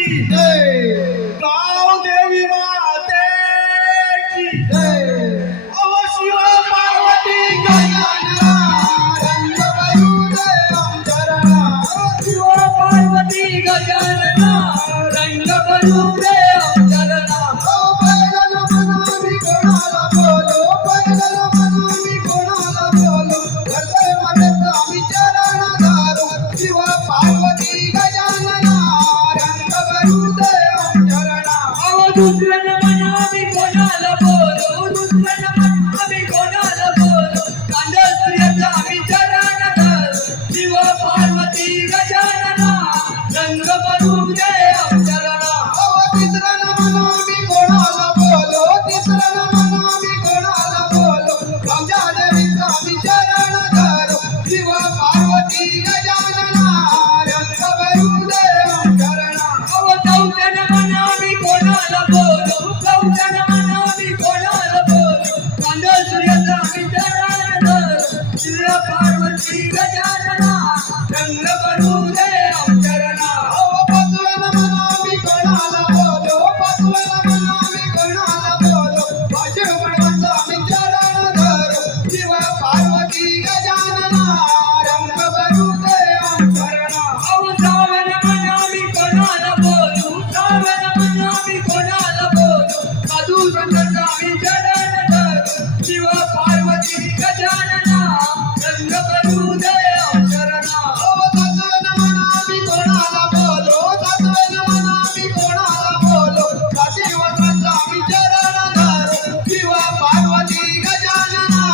की जय, गाव देवी माते की जय, अव शिव पार्वती गजानना रंग भरू दे अंतरणा, शिव पार्वती गजानना रंग भरू दे अंतरणा, ओ पैदल म्हणा मी कोणाला बोलो, पैदल म्हणा मी कोणाला बोलो, हृदय मध्ये आम्ही चरण धरू, शिव पार्वती गजानना रंग भरू दे अंतरणा, अव दुसरं म्हणा मी कोणाला बोलो, दुसरं म्हणा मी कोणाला बोलो, कांदा सूर्याचा आम्ही चरण धरू, शिव पार्वती गजानना रंग भरू दे अंतरणा, अव तिसरं म्हणा मी कोणाला बोलो, तिसरं म्हणा मी कोणाला बोलो, गंगा देवीचा आम्ही चरण धरू, शिव पार्वती गजानना रंग भरू दे अंतरणा, अव चौथ्यानं म्हणा मी कोणाला बोलो, चौथ्यानं म्हणा मी कोणाला बोलो, कांदा सूर्याचा आम्ही चरण धरू, शिव पार्वती गजानना रंग भरू दे अंतरणा, अव पाचव्यानं म्हणा मी कोणाला बोलो, पाचव्यानं म्हणा मी कोणाला बोलो, माझे वडवांचा आम्ही चरण धरू, शिव पार्वती गजानना रंग भरू दे अंतरणा, अव सहाव्यानं म्हणा मी कोणाला बोलू, सहाव्यानं म्हणा मी कोणाला बोलू, साधू संतांचा आम्ही चरण धरू, शिव पार्वती गजानना रंग भरू दे अंतरणा, अव सातव्यानं म्हणा मी कोणाला बोलो, सातव्यानं म्हणा मी कोणाला बोलो, साती वस्त्रांचा आम्ही चरण धरू, शिव पार्वती गजानना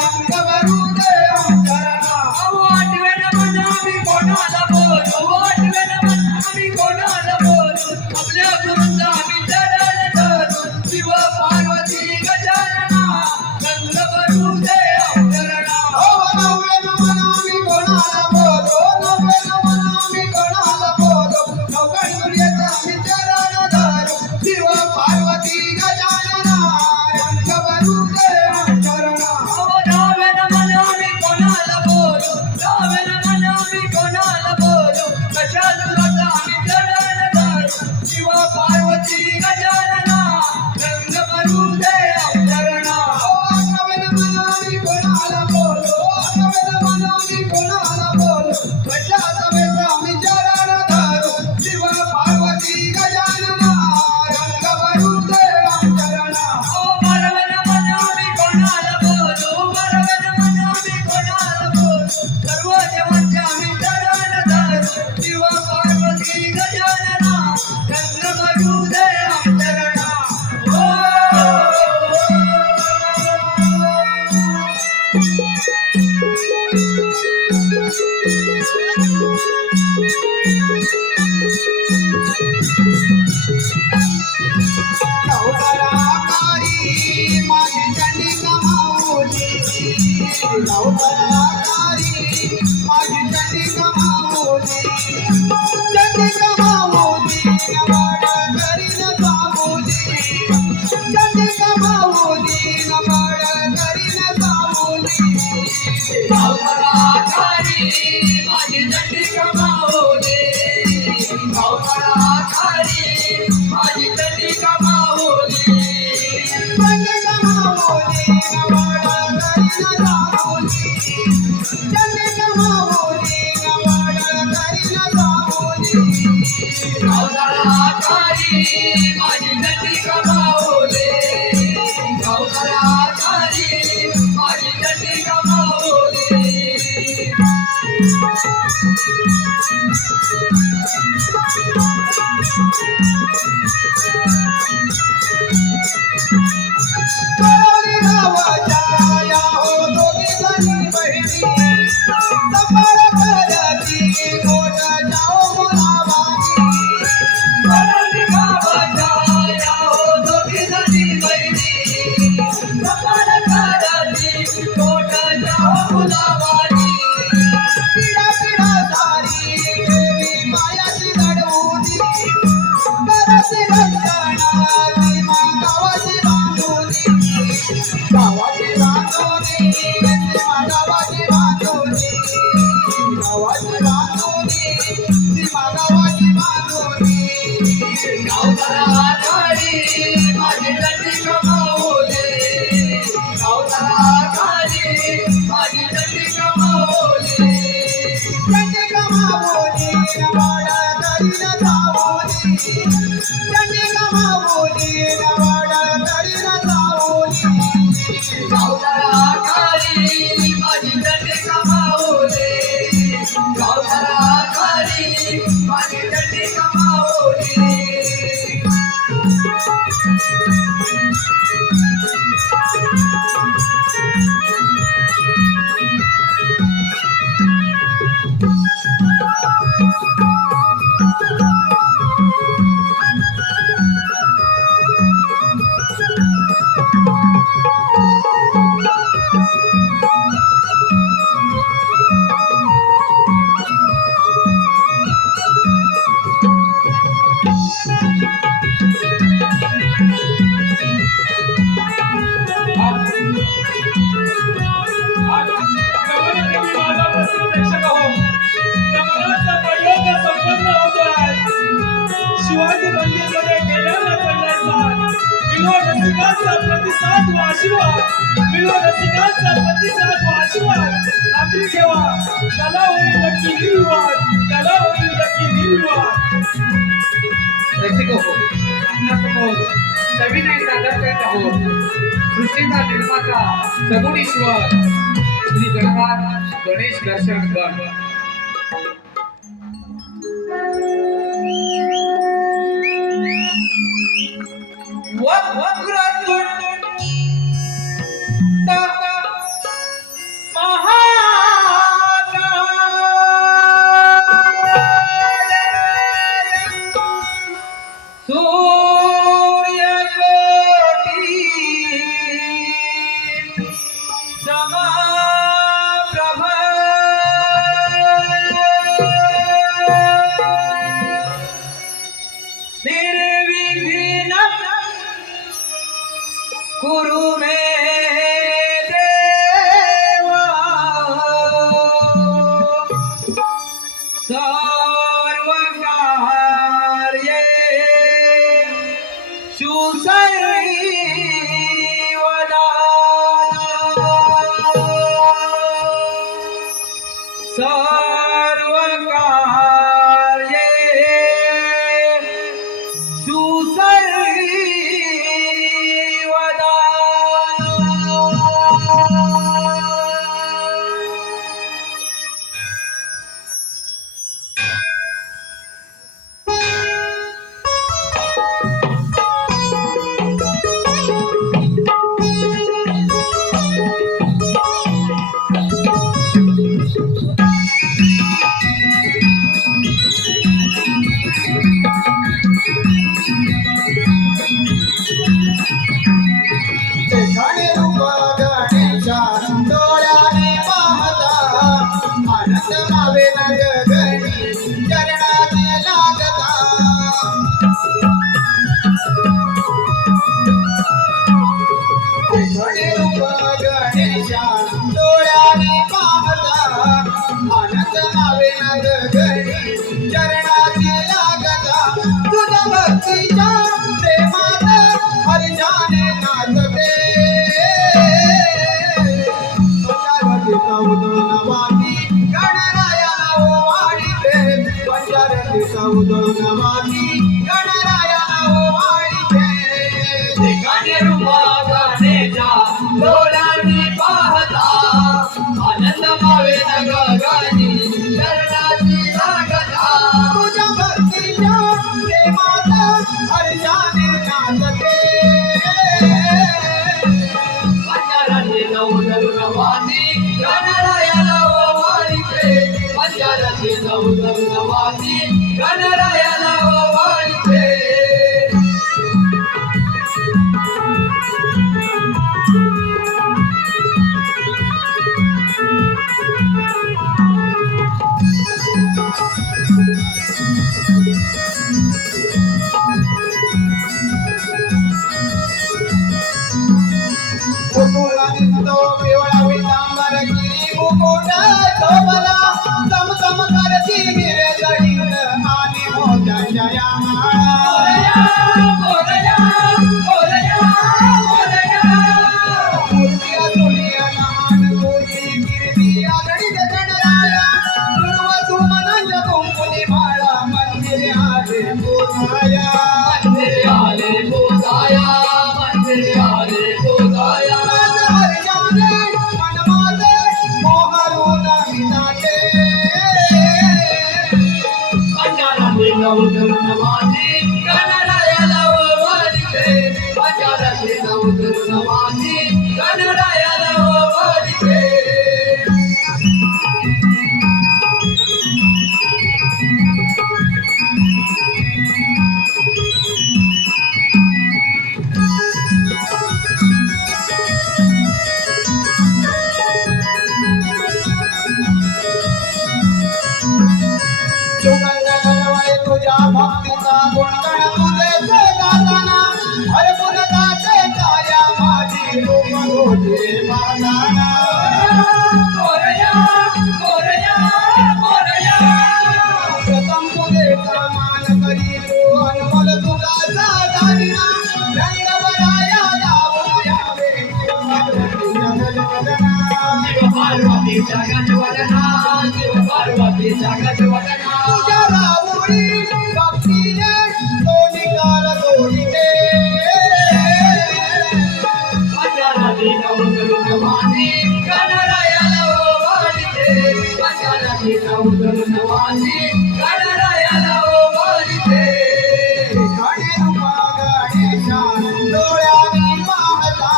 रंग भरू दे अंतरणा, अव आठव्यानं म्हणा मी कोणाला बोलो, आठव्यानं म्हणा मी कोणाला बोलो, आपल्या गुरूंचा आम्ही चरण धरू, शिव पार्वती गजानना रंग भरू दे अंतरणा, अव नवव्यानं म्हणा मी कोणाला बोलो, नवव्यानं म्हणा मी कोणाला बोलो, नवगण सूर्याचा आम्ही चरण धरू, शिव पार्वती गजानना रंग भरू दे अंतरणा, अव दहाव्यानं म्हणा मी कोणाला बोलो, दहाव्यानं म्हणा मी कोणाला बोलो, कशासुराचा आम्ही चरण धरू, शिव पार्वती गजानना रंग भरू दे अंतरणा, अव अकराव्यानं म्हणा मी कोणाला बोलो, अकराव्यानं म्हणा मी कोणाला बोलो, कशासुराचा आम्ही चरण धरू, शिव पार्वती गजानना रंग भरू दे अंतरणा, अव बाराव्यानं म्हणा मी कोणाला बोलो, बाराव्यानं म्हणा मी कोणाला बोलो, सर्व देवांचे आम्ही चरण धरू, शिव पार्वती गजानना रंग भरू दे अंतरणा, नवकराकारी माझी चंडी कमावली, नवकराकारी माझी चंडी कमावली, चंडी कमावली नवाड करीन सावली, चंडी कमावली नवाड करीन सावली, नवकराकारी माझी चंडी कमावली, नवकराकारी माझी चंडी कमावली, चंडी कमावली नवाड करीन सावली, चंडी कमावली नवाड करीन सावली, नवकराकारी माझी चंडी कमावली, नवकराकारी माझी चंडी कमावली, कळवली गावाच्या या हो दोघी जणी बहिणी, सांभाळ करायची गोट जाओ मुलाबाजी, कळवली गावाच्या या हो दोघी जणी बहिणी, सांभाळ करायची गोट जाओ मुलाबाजी, पिढा पिढा सारी देवी मायाची लढवली, करते आघाडी माझी दंडी कमावली आघाडी माझी दंडी कमावली दंडी कमावली नवाडा दरीन जावली दंडी कमावली नवाडा दरीन जावली आघाडी माझी दंडी कमावली आघाडी माझी दंडी कमावली शिवाजी मंदिरमध्ये गेल्यावर विनोद रसिकांचा प्रतिसाद व आशीर्वाद विनोद रसिकांचा प्रतिसाद व आशीर्वाद खात्री ठेवा त्याला होईल नक्की निर्विवाद त्याला होईल नक्की निर्विवाद रसिको आपणासमोर सविनय सादर करत आहोत सृष्टीचा निर्माता सगुण ईश्वर श्री गणनाथ गणेश दर्शन गण गुरु मे देवा सर्व कार्ये सर्व कार्ये तम तम करती गिरे गडीन आणि मोत्याच्या या माळा मोरया मोरया मोरया मूर्तिया सोनिया लहान मोठी गिरवी आघडीत गणराया दुर्वासू मनांच्या कुंकुली माळा मंदिरे आले बोधाया मंदिरे आले बोधाया मंदिरे आले बोधाया माझं हरियाने मन माझे मोहरून विनाते पंजाराने नवतरुण माझी गणरायाला ओवाळते पंजाराने नवतरुण माझी गणरायाला ओवाळते सुगंध गणवाय तुझ्या भक्तीचा गुणगण तुझे गाताना हरपुर गाते काया माझी रूप गोजे बांधाना मोरया मोरया मोरया प्रथम तुझेचा मान करी तू अनमोल तुझा दानिया रंग बराया गावून यावे शिव पार्वती जगत वदना शिव पार्वती जगत वदना तुझ्या राहुरी भक्तीने दोन्ही काल दोन्हीते पंजाराने नवतरुण माझी गणरायाला ओवाळते पंजाराने नवतरुण माझी गणरायाला ओवाळते गणे रूपा गणेशा डोळ्यानी पाहता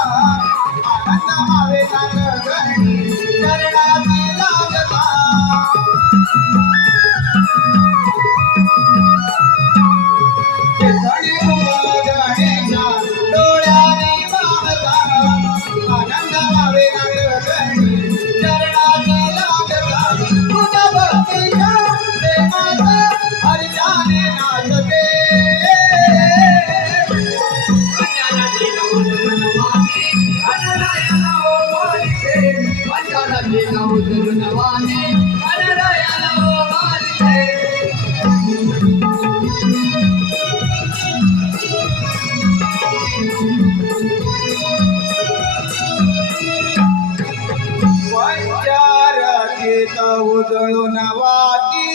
आनंद मावे नाग गणी चरणाची लागता गणे रूपा गणेशा डोळ्यानी पाहता आनंद मावे नाग गणी चरणाची लागता तुझ्या भक्तीच्या प्रेमात हर्षाने नाचते पंजाराने नवतरुण माझी गणरायाला ओवाळते पंजाराने नवतरुण माझी गणरायाला ओवाळते पंचार गीत उजळून वाटी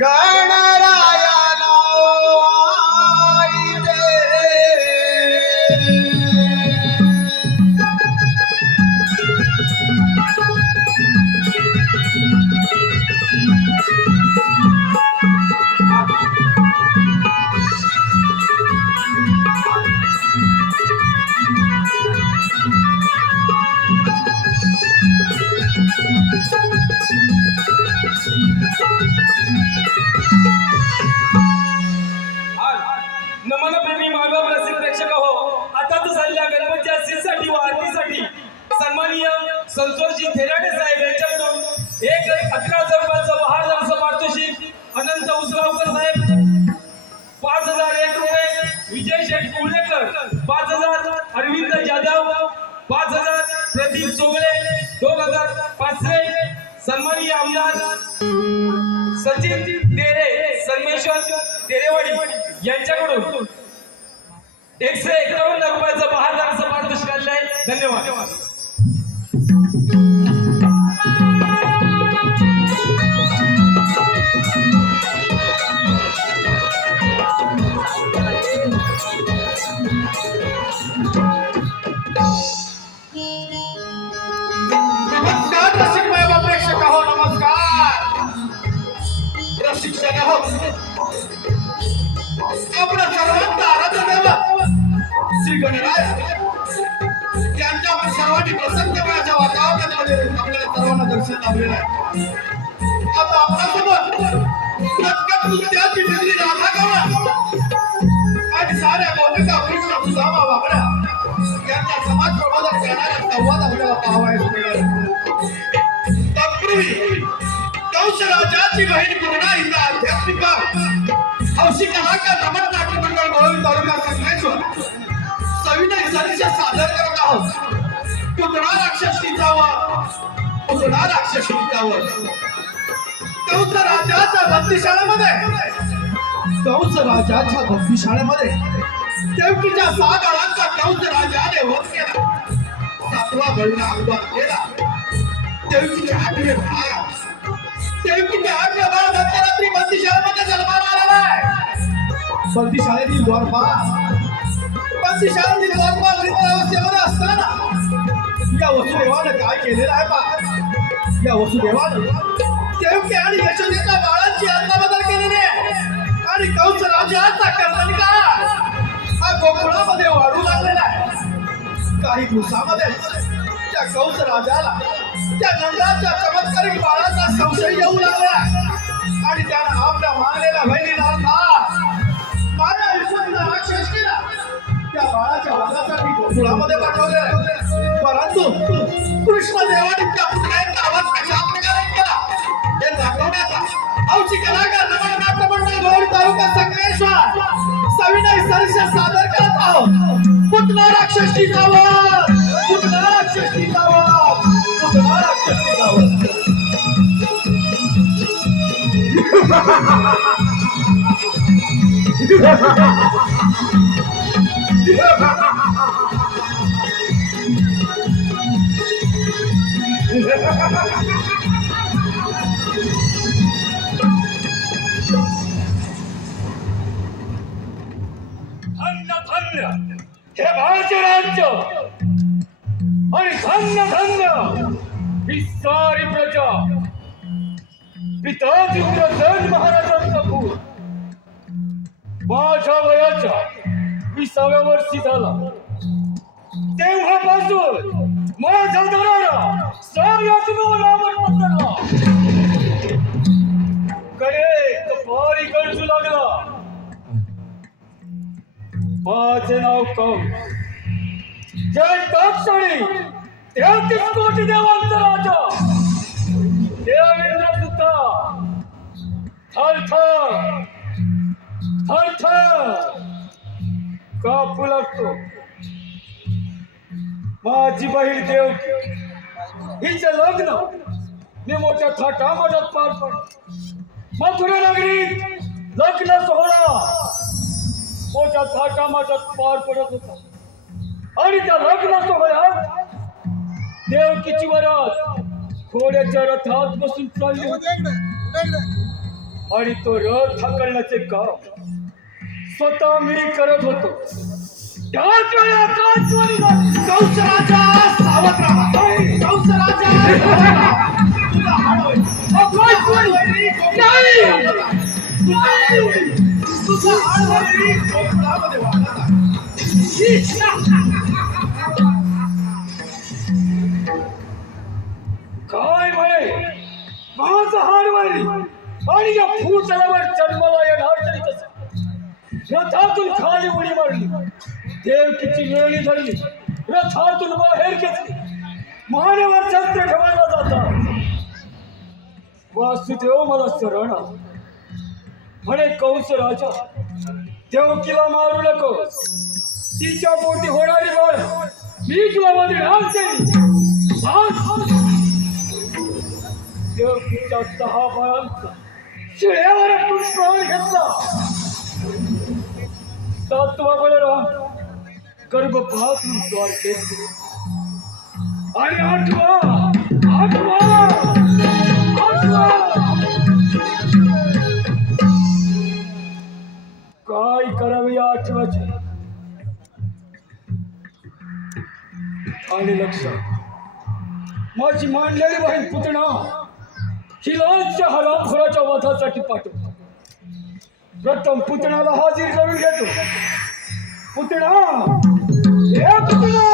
गणरायाला ओवाळते. नमन प्रेमी माधव रसिक प्रेक्षक हो आताच झालेल्या गणपतीच्या सीसाठी व आरतीसाठी सन्माननीय संतोषजी थेराडे साहेब यांच्याकडून 11,000 रुपयाचं बहारदारचं पारितोषिक अनंत उसगावकर साहेब 5,001 रुपये विजय शेठ कुर्लेकर 5,000 अरविंद जाधव 5,000 प्रदीप चोगळे 2,500 सन्माननीय आमदार सचिन तेरे संगमेश्वर तेरेवाडी यांच्याकडून 151 रुपयाचं बहारदारचं पारितोषिक आलेलं आहे. धन्यवाद. नमस्कार रसिक बाबा प्रेक्षक हो नमस्कार रसिक जन हो आपल्या सर्वांचा आराध्य देव श्री गणराय यांच्या सर्वांनी प्रसन्नतेच्या वातावरणामध्ये आपल्याला सर्वांना दर्शन लाभलेलं आहे. आता आपल्यासोबत सत्कर्तृत्याची डिग्री राधा गावा आणि साऱ्या गोपिका कृष्ण सुदामा वाकड्या यांच्या समाज प्रबोधन करणाऱ्या संवाद आपल्याला पाहावयास मिळाला. तत्पूर्वी कंस राजाची बहीण पूर्णा हिचा आध्यात्मिका हौशी कलाकार रमण नाट्य मंडळ गोळी तालुका संगमेश्वर सविनय सरीक्षा सादर करत आहोत. पुतळा राक्षसीचा व पुतळा राक्षसीचा व कंस राजाचा भक्ती शाळेमध्ये कंस राजाच्या भक्ती शाळेमध्ये देवकीच्या 6 गाळांचा कंस राजाने वध केला. 7वा गळून अपघात केला. देवकीच्या 8वे बाळ मध्यरात्री भक्ती शाळेमध्ये जन्माला आलेला आहे. भक्ती शाळेतील द्वारपाल अवस्थेमध्ये असताना या वसुदेवानं काय केलेलं आहे पहा. या वसुदेवानं देवकी आणि यशोदेच्या बाळांची अदलाबदल केलेली आहे आणि कंस राजाचा कर्तनिका हा गोकुळामध्ये वाढू लागलेला आहे. काही दिवसामध्ये त्या कंस राजाला त्या नंदाच्या चमत्कारिक बाळाचा संशय येऊ लागला आणि त्यानं आपल्या मारलेल्या बहिणीला माझ्या विश्वासाला राक्षस केला. त्या बाळाच्या वादासाठी गोकुळामध्ये पाठवले. परंतु कृष्णदेवाने त्या पुतळ्याचा आवाज कशा प्रकारे केला हे दाखवण्याचा औची कलाकार नमन नाट्यमंडळ गौरी तालुका संगमेश्वर सविनय सरसे सादर करत आहोत. पुतना राक्षसी जावं, पुतना राक्षसी जावं, पुतना राक्षसी जावं. धन्य धन्य हे भारतीय राज्य आणि धन्य धन्य ही सारी प्रजा. पिता इंद्रसेन महाराजांचा पूर माझ्या वयाच्या 20व्या वर्षी झाला. तेव्हापासून माझा दरारा साऱ्या जीवनावर पसरला. कडे कपारी गरजू लागला. माझे नाव कंस, जय क्षणी 33 कोटी देवांचा राजा देवेंद्र सुद्धा थरथर थरथर कापू लागतो. माझी बहीण देवकी हिचे लग्न मी मोठ्या थाटामाटात पार पडले. मथुरा नगरीत लग्न सोहळा मोठ्या थाटामाटात पार पडत होता आणि त्या लग्न सोहळ्यात देवकीची वरात घोड्याच्या रथात बसून चालली होती आणि तो रथ हाकलण्याचे काम स्वतः मी करत होतो. त्याच वेळी आकाशवाणी झाली. कंस राजा सावध राहा. कंस राजा तुला हाड होईल. तुझा हाड होईल. गोकुळामध्ये वाढला. काय म्हणे माझं हाड वाढली आणि या भूतलावर जन्माला येणार तरी कसं. रथातून खाली उडी मारली. देवकीची वेळी धरली. रथातून बाहेर घेतली. मानेवर शस्त्र ठेवायला जातात. वासुदेव मला शरण आला. म्हणे कंस राजा देवकीला मारू नको. तिच्या पोटी होणारी बळ मी तुला मध्ये घालते. देवकीच्या 6 बाळांचा शिळ्यावर पुष्पहार घेतला. 7वा बळराम गर्भपात द्वारकेत आणि 8वा काय करावे या 8व्याचे आणि लक्षात माझी मांडलेली बहीण पुतना हिलाच्या हरामखोराच्या वधासाठी पाठवतो. प्रथम पुतणाला हाजीर करून घेतो. पुतणा हे पुतणा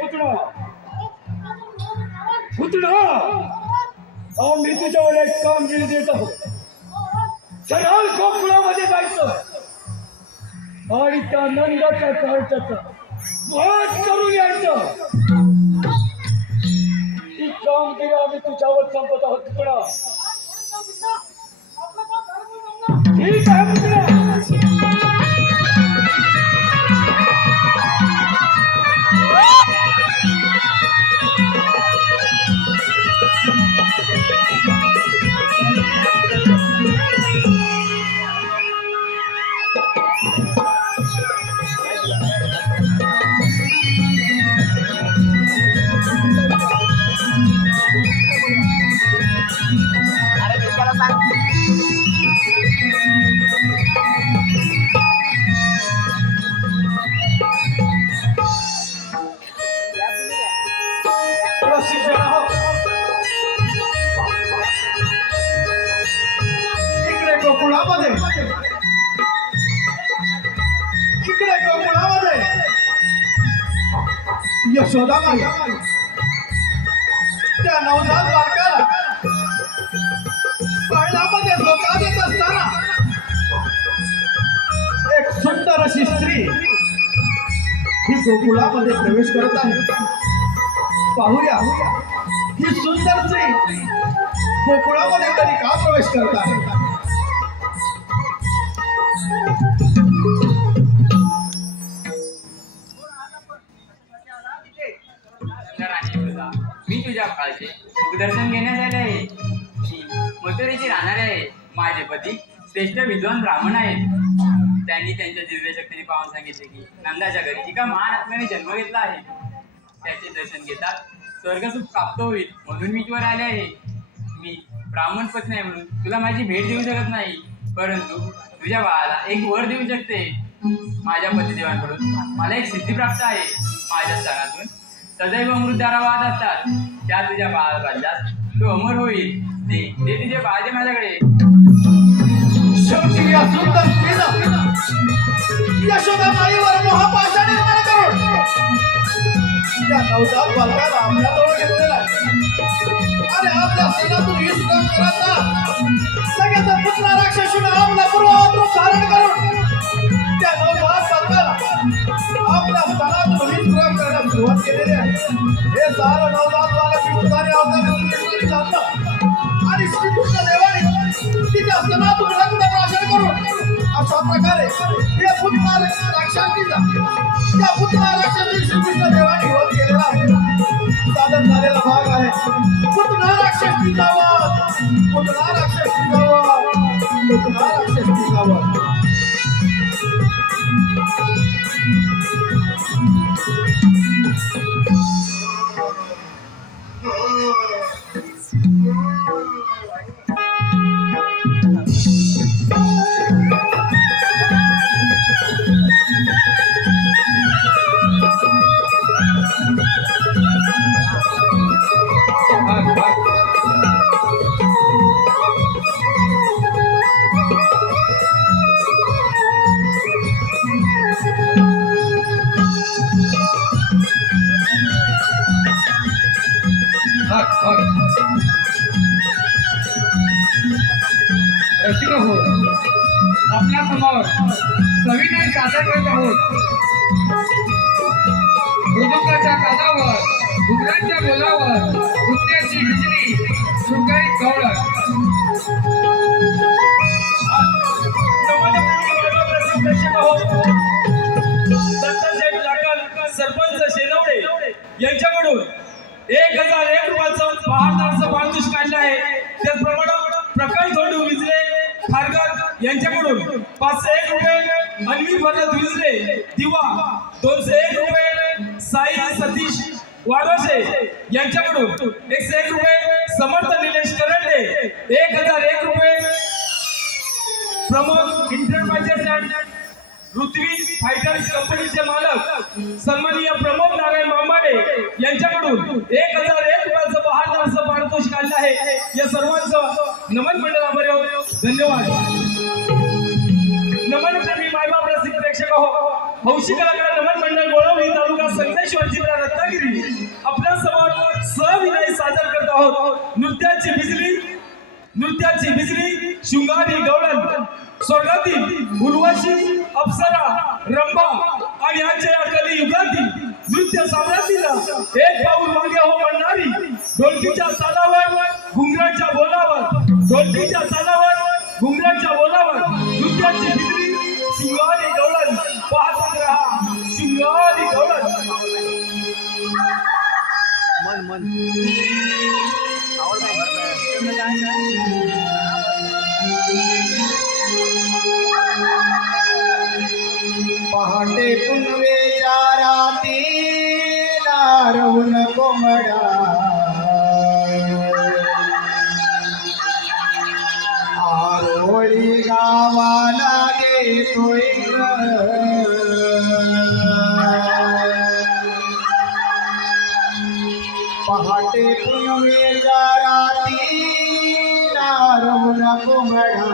पुतणा पुतणा आम्ही तुझ्यावर एक कामगिरी देत आहोत. सरळ गोकुळामध्ये जायचं आणि त्या नंदाच्या कार्टाचा वध करून यायचं. ही कामगिरी आम्ही तुझ्यावर संपत आहोत पुतणा. ठीक आहे पुतणा. इकडे गोकुळामध्ये यशोदाबाई त्या नवजात बालकाला पाळण्यामध्ये धोका देत असताना एक सुंदर अशी स्त्री ही गोकुळामध्ये प्रवेश करत आहे. पाहूया ही सुंदर स्त्री गोकुळामध्ये तरी का प्रवेश करत आहे. मी तुझ्या काळचे दर्शन घेण्यास आले आहे. मी मथुरेचे राहणारे आहे. माझे पती श्रेष्ठ विद्वान ब्राह्मण आहेत. त्यांनी त्यांच्या दिव्य शक्तीने पाहून सांगितले की नंदाच्या घरी एका महान आत्म्याने जन्म घेतला आहे. त्याचे दर्शन घेतात स्वर्गसुख प्राप्त होईल म्हणून मी तुझ्यावर आले आहे. मी ब्राह्मण पत्नी आहे म्हणून तुला माझी भेट देऊ शकत नाही, परंतु तुझ्या बाळाला एक वर देऊ शकते. माझ्या पतिदेवांकडून मला एक सिद्धी प्राप्त आहे. माझ्या स्थानातून सदैव अमृतधारा वाहत असतात. त्या तुझ्या बाळाला बांधल्यास तो अमर होईल. ते तुझे बाळाचे माझ्याकडे. शेवटी या सुंदर स्त्रीनं यशोदाबाईवर मोहपाशा निर्माण करून त्या नवजात बालकाला आपल्याजवळ घेतलेला आहे आणि आपल्या सेनातून युद्ध करता सगळ्याचा पुत्र राक्षसीने आपला पूर्ववत धारण करून त्या नवजात बालकाला आपल्या स्थानातून युद्ध करण्यास सुरुवात केलेली आहे. हे सारं नवजात बालक युद्धाने अवतार जातं आणि श्रीकृष्ण देवाने तिच्या स्तनातून रक्तप्राशन करून अशा प्रकारे हे पुत्र राक्षसीचा त्या पुत्र राक्षसी श्रीकृष्ण देवाने वध केलेला आहे. साधन झालेला भाग आहे पुत्र राक्षसीचा वध, पुत्र राक्षसीचा वध, पुत्र राक्षसीचा वध. रसिक हो, आपल्या समोर सविनय सादर करत आहोत. मृदुंगाच्या तालावर, घुगरांच्या बोलावर, नृत्याची हिजरी, सुरकाई गवळण. सरपंच शेनवडे यांच्याकडून 1001 रुपयाचं बहारदारचं पारितोषिक काढलं आहे. त्याचप्रमाणे प्रकाश धोंडू विजले खारघर यांच्याकडून 501 रुपये, अन्वी भरत विजले दिवा 201 रुपये, साई सतीश वाडोशे यांच्याकडून 101 रुपये, समर्थ निलेश करंडे 1001 रुपये, Pramod enterprises and Ritvik fighters कंपनीचे मालक सन्माननीय प्रमोद नारायण मांबाडे यांच्याकडून 1001 रुपयाचं बहारदारचं पारितोषिक काढलं आहे. या सर्वांचं नमन मंडळ आभारी आहोत. धन्यवाद. नमन प्रेमी मायबाप रसिक प्रेक्षक हो, हौशी कलाकार नमन मंडळ गोळवली तालुका संदेश त्र्यंबकेश्वर जिल्हा रत्नागिरी आपल्या समोर सविनय सादर करत आहोत. नृत्याची बिजली शृंगारी गवळण स्वर्गातील उर्वशी अप्सरा रंभा आणि आजच्या कली युगातील नृत्य साम्राज्याला एक पाऊल मागे हो म्हणणारी ढोलकीच्या तालावर घुंगराच्या बोलावर नृत्याची बिजली शृंगारी गवळण पाहत रहा शृंगारी गवळण. पहाटे पुनवेच्या राती दारुण कोंबडा आरोळी गावाला घेतोय पहाटे पुनवेच्या राती दारुण कोंबडा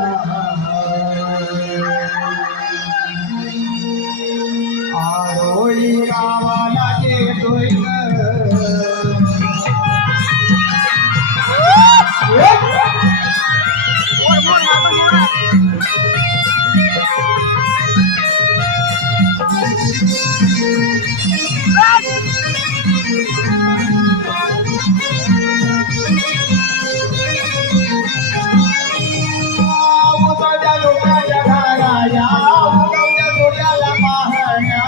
आरोळी गावाला घेतोय उगवत्या लोकांच्या घराया उगवत्या सूर्याला पाहण्या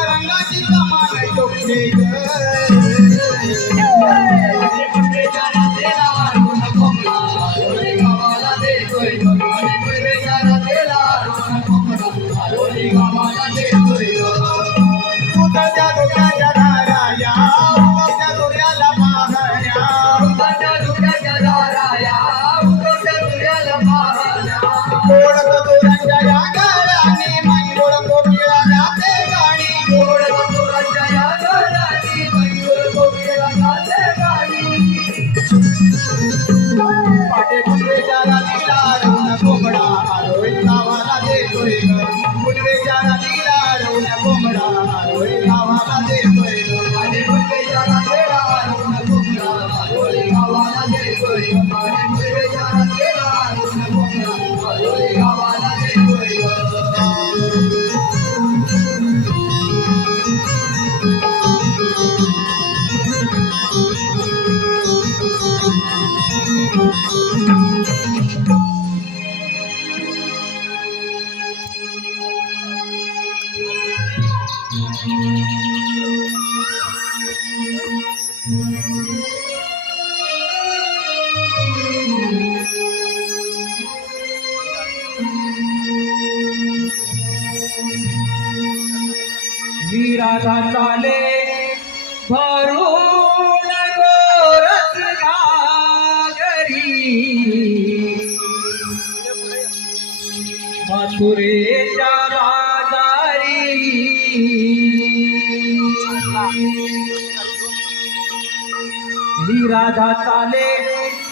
रंगाची कमान टोकली राधा चाले भरून गोरस घागरी मथुरेच्या बाजारी ही राधा चाले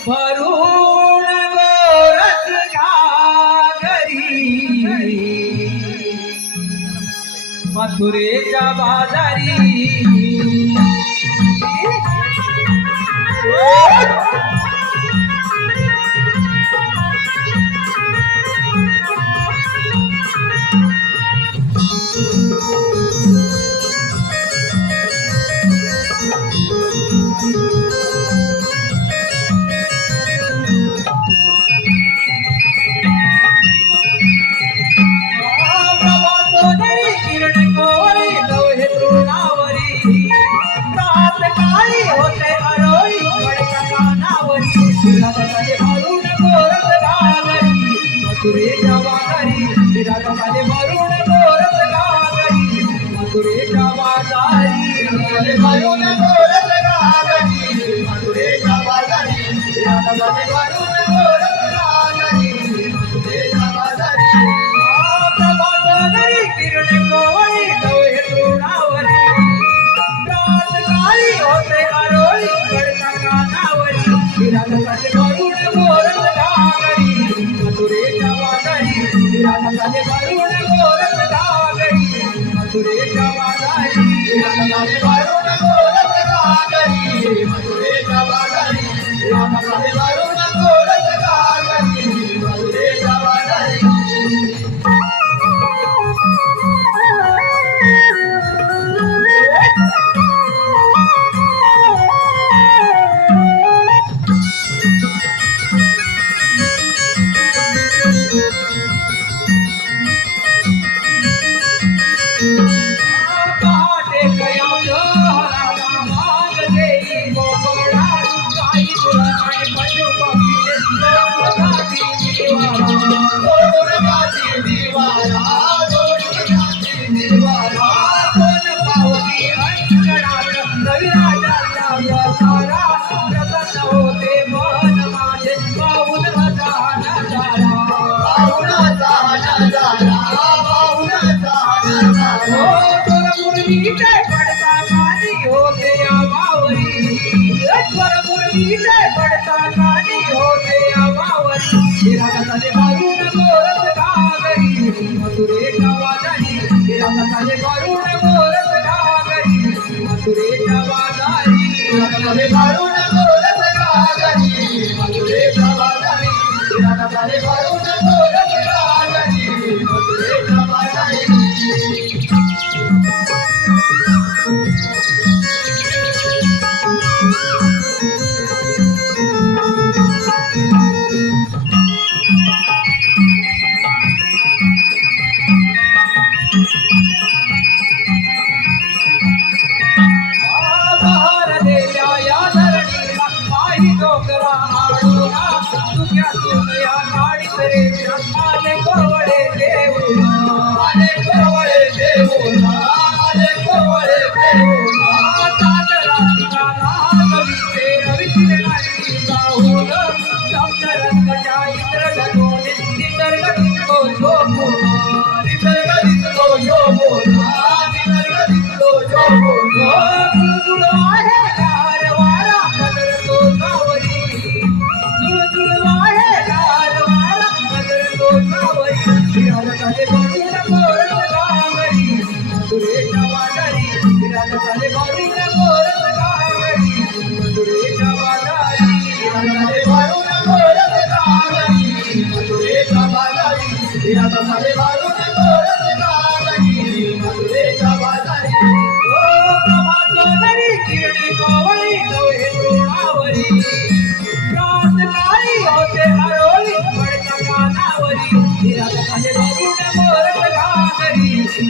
भरून गोरस घागरी मथुरेच्या बाजारी मथुरेच्या बाजारी राधाले भरून गोरस घागरी मथुरेच्या बाजारी भरून गोरस घागरी मथुरेच्या बाजारी राधाले भरून गोरस घागरी मथुरेच्या बाजारी प्रभातोदरी किरण कोवळी डोळे तृणावरी रात काळी होते आरोळी कडका कानावरी राधाले भरून गोरस घागरी मथुरेच्या बाजारी राधाले भरून गोरस घागरी मथुरेच्या बाजारी राधाले भरून गोरस घागरी मथुरेच्या बाजारी राधाले भरून गोरस घागरी मथुरेच्या बाजारी पडता कानी होते आवावरी राधाले भरून गोरस घागरी मथुरेच्या बाजारी राधाले भरून गोरस घागरी मथुरेच्या बाजारी राधाले भरून गोरस घागरी मथुरेच्या बाजारी राधाले भरून गोरस घागरी मथुरेच्या बाजारी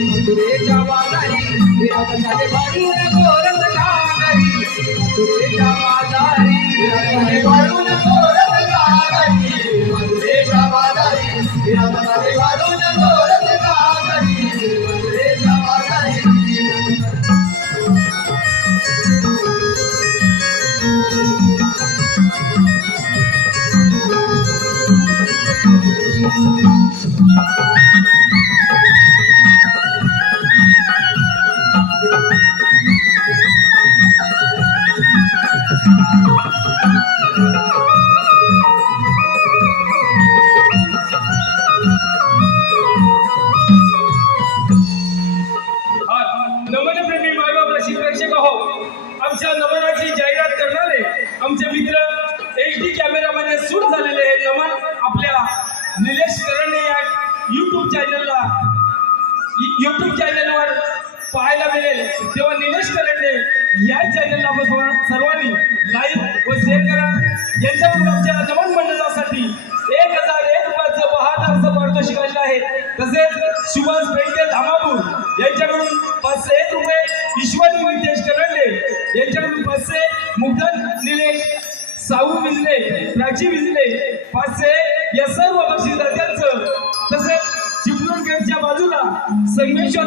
मथुरेच्या बाजारी विराजाले भरून गोरस घागरी मथुरेच्या बाजारी विराजाले भरून गोरस घागरी मथुरेच्या बाजारी विराजाले भरून गोरस घागरी मथुरेच्या बाजारी Thank you. पूर्णपणे सूट झालेले हे नमन आपल्या निलेश करंडे या युट्यूब चॅनलवर पाहायला मिळेल, तेव्हा निलेश करंडे या चॅनलला आपण सर्वांनी लाईक व शेअर करा. यांच्याकडून आमच्या नमन मंडळासाठी 1001 रुपयाचं बहादरचं पारितोषिक आलेलं आहे. तसेच सुभाष बेंके धामापूर यांच्याकडून 501 रुपये, ईश्वरी नितेश करंडे यांच्याकडून 500, मुग्धन निलेश, साऊ विजले, प्राची विजले 500 या सर्व बक्षीसदात्यांचं. तसेच चिपळूण गेटच्या बाजूला संगमेश्वर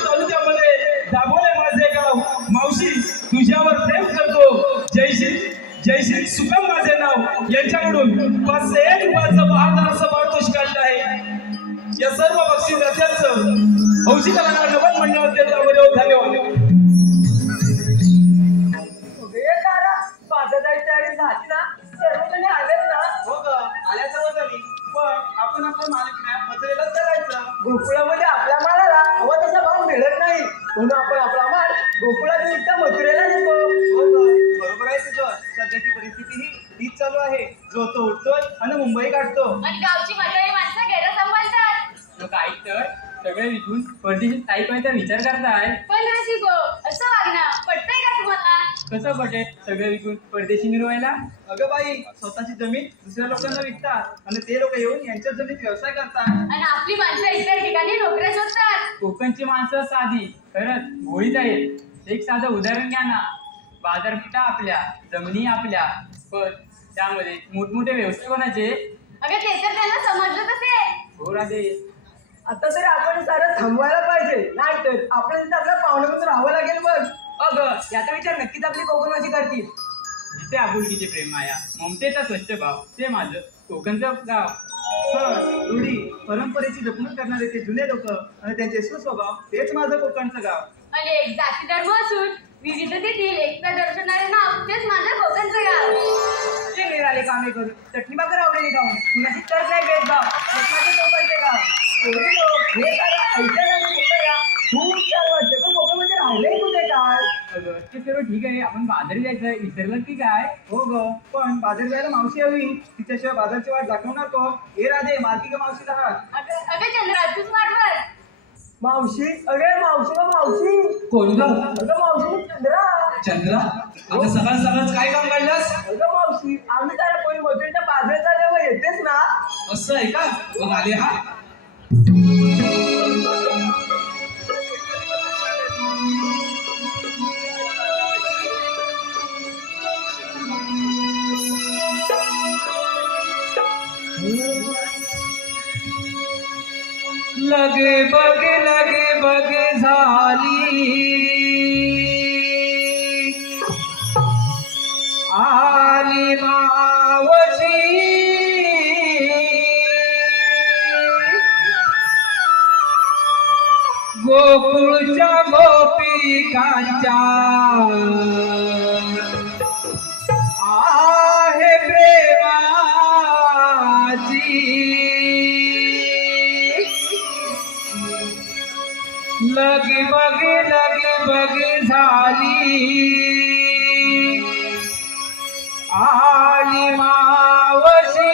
तालुक्यामध्ये दाभोळे माझे गाव, मावशी तुझ्यावर प्रेम करतो, जयश्री सुकम माझे नाव यांच्याकडून 501 रुपयाचं बहादर पारितोषिक आलेलं आहे. या सर्व बक्षीसदात्यांचं हौशी कलाकार नमन मंडळाचे धन्यवाद. सर्वजणी आलेत ना? हो ग, आल्या सर्वजणी. पण आपण आपल्या मालकीला मथुरेला चालायचं. गोकुळामध्ये आपल्या मालाला हवा तसा भाव मिळत नाही, म्हणून आपण आपला माल गोकुळात विकता मथुरेला नेतो. हो ग, बरोबर आहे तुझं. सध्याची परिस्थिती हीच चालू आहे. जो तो उठतोय आणि मुंबई काढतो. आणि गावची म्हातारी माणसं गैर सांभाळतात. मग काही तर सगळे विकून परदेशी स्थायिक व्हायचा विचार करताय. पण रसिको, असं वागणं पटतंय का तुम्हाला? कसं पटेल सगळे विकून परदेशी मिरवायला? अगं बाई, स्वतःची जमीन दुसऱ्या लोकांना विकतात आणि ते लोक येऊन यांच्या जमीन व्यवसाय करतात. आणि आपली माणसं इतर ठिकाणी नोकऱ्या शोधतात. कोकणची माणसं साधी खरंच भोळीच आहेत. एक साधं उदाहरण घ्या ना. बाजारपेठा आपल्या, जमिनी आपल्या, पण त्यामध्ये मोठमोठे व्यवसाय कोणाचे? अगं ते तर त्यांना समजलं असेल. हो राधे. आता तरी आपण सारं थांबवायला पाहिजे, नाहीतर आपल्याला तिथे आपल्या पाहुण्याकडून राहावं लागेल. बघ अगं, याचा विचार नक्कीच आपली कोकणवासी करतील. जिथे आपुलकीचे प्रेम माया, ममतेचा स्वच्छ भाव, ते माझं कोकणचं गाव. सण, रूढी, परंपरेची जपणूक करणारे ते जुने लोक आणि त्यांचे सुस्वभाव, तेच माझं कोकणचं गाव. आणि एक जाती धर्म असून विविधतेतील एकता दर्शवणारे नाव, तेच माझं कोकणचं गाव. ते निराळे कामे करून चटणी भाकर आवडीने खाऊन कुणाची तर नाही भेदभाव, कोकणाचे कोकणचे गाव. एवढे लोक हे सारं ऐकायला कुठं या खूप छान वाटतं. पण कोकणमध्ये राहिलंय कुठे काय? अगं ते सर्व ठीक आहे, आपण बाजारी जायचं विसरलं की काय? हो ग, पण बाजार जायला मावशी हवी. तिच्याशिवाय बाजारची वाट दाखवणार कोण? हे राधे, मालकी का मावशी राहत? अगं चंद्रा, तूच मारवर. मावशी, अरे मावशी ग मावशी. कोण ग? अगं मावशी, चंद्रा. चंद्रा, आता सकाळ काय काम काढलास? अगं मावशी, आम्ही त्याला कोणी मजुरीच्या बाजारात आल्यावर येतेच ना. असं आहे का? मग आले हा. लगे बग झाली आली मावशी, गोकुळच्या गोपिकांच्या आहे प्रेमाची. लगे बग झाली आली मावशी,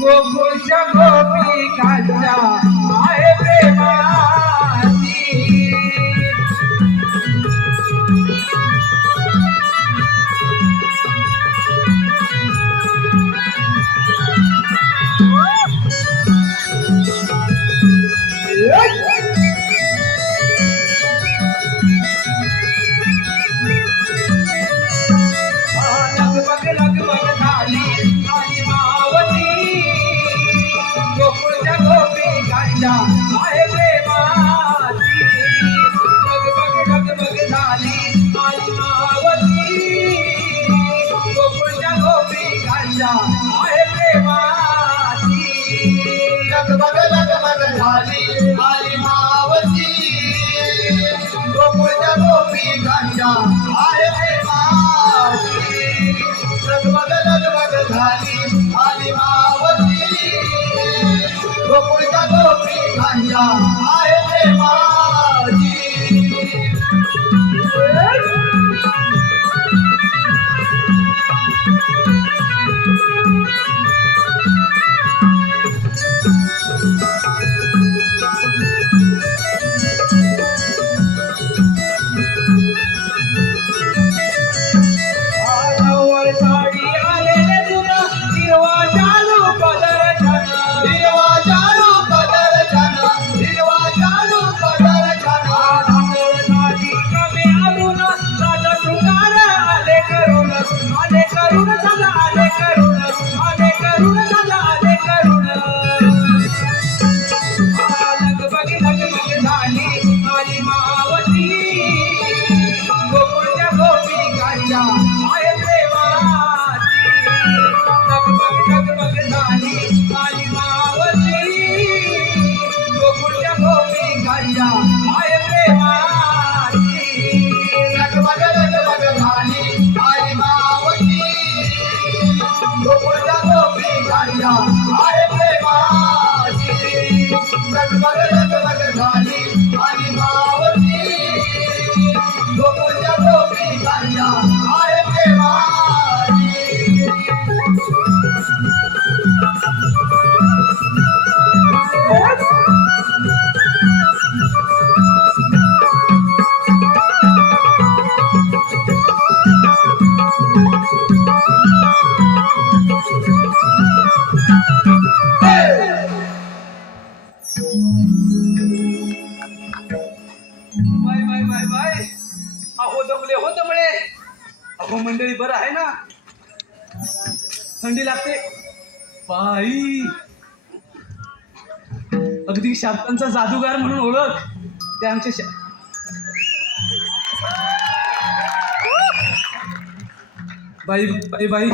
गोकुळच्या गोपिकांच्या आहे प्रेमाची. लगबग झाली आली मावशी, गोकुळच्या गोपिकांच्या आहे प्रेमाची. लगबग झाली आली मावशी, गोकुळच्या गोपिकांच्या आहे प्रेमाची. लगबग झाली आली मावशी, गोकुळच्या गोपिकांच्या आहे प्रेमाची. लगबग झाली आली मावशी, गोकुळच्या गोपिकांच्या आहे प्रेमाची. कन्या आहे प्रेमाची. Bye bye bye bye. अहो दमले हो दमले. अहो मंडळी बरं आहे ना. थंडी लागते बाई. अगदी शाब्दांचा जादूगार म्हणून ओळख ते आमचे बाई बाई बाई.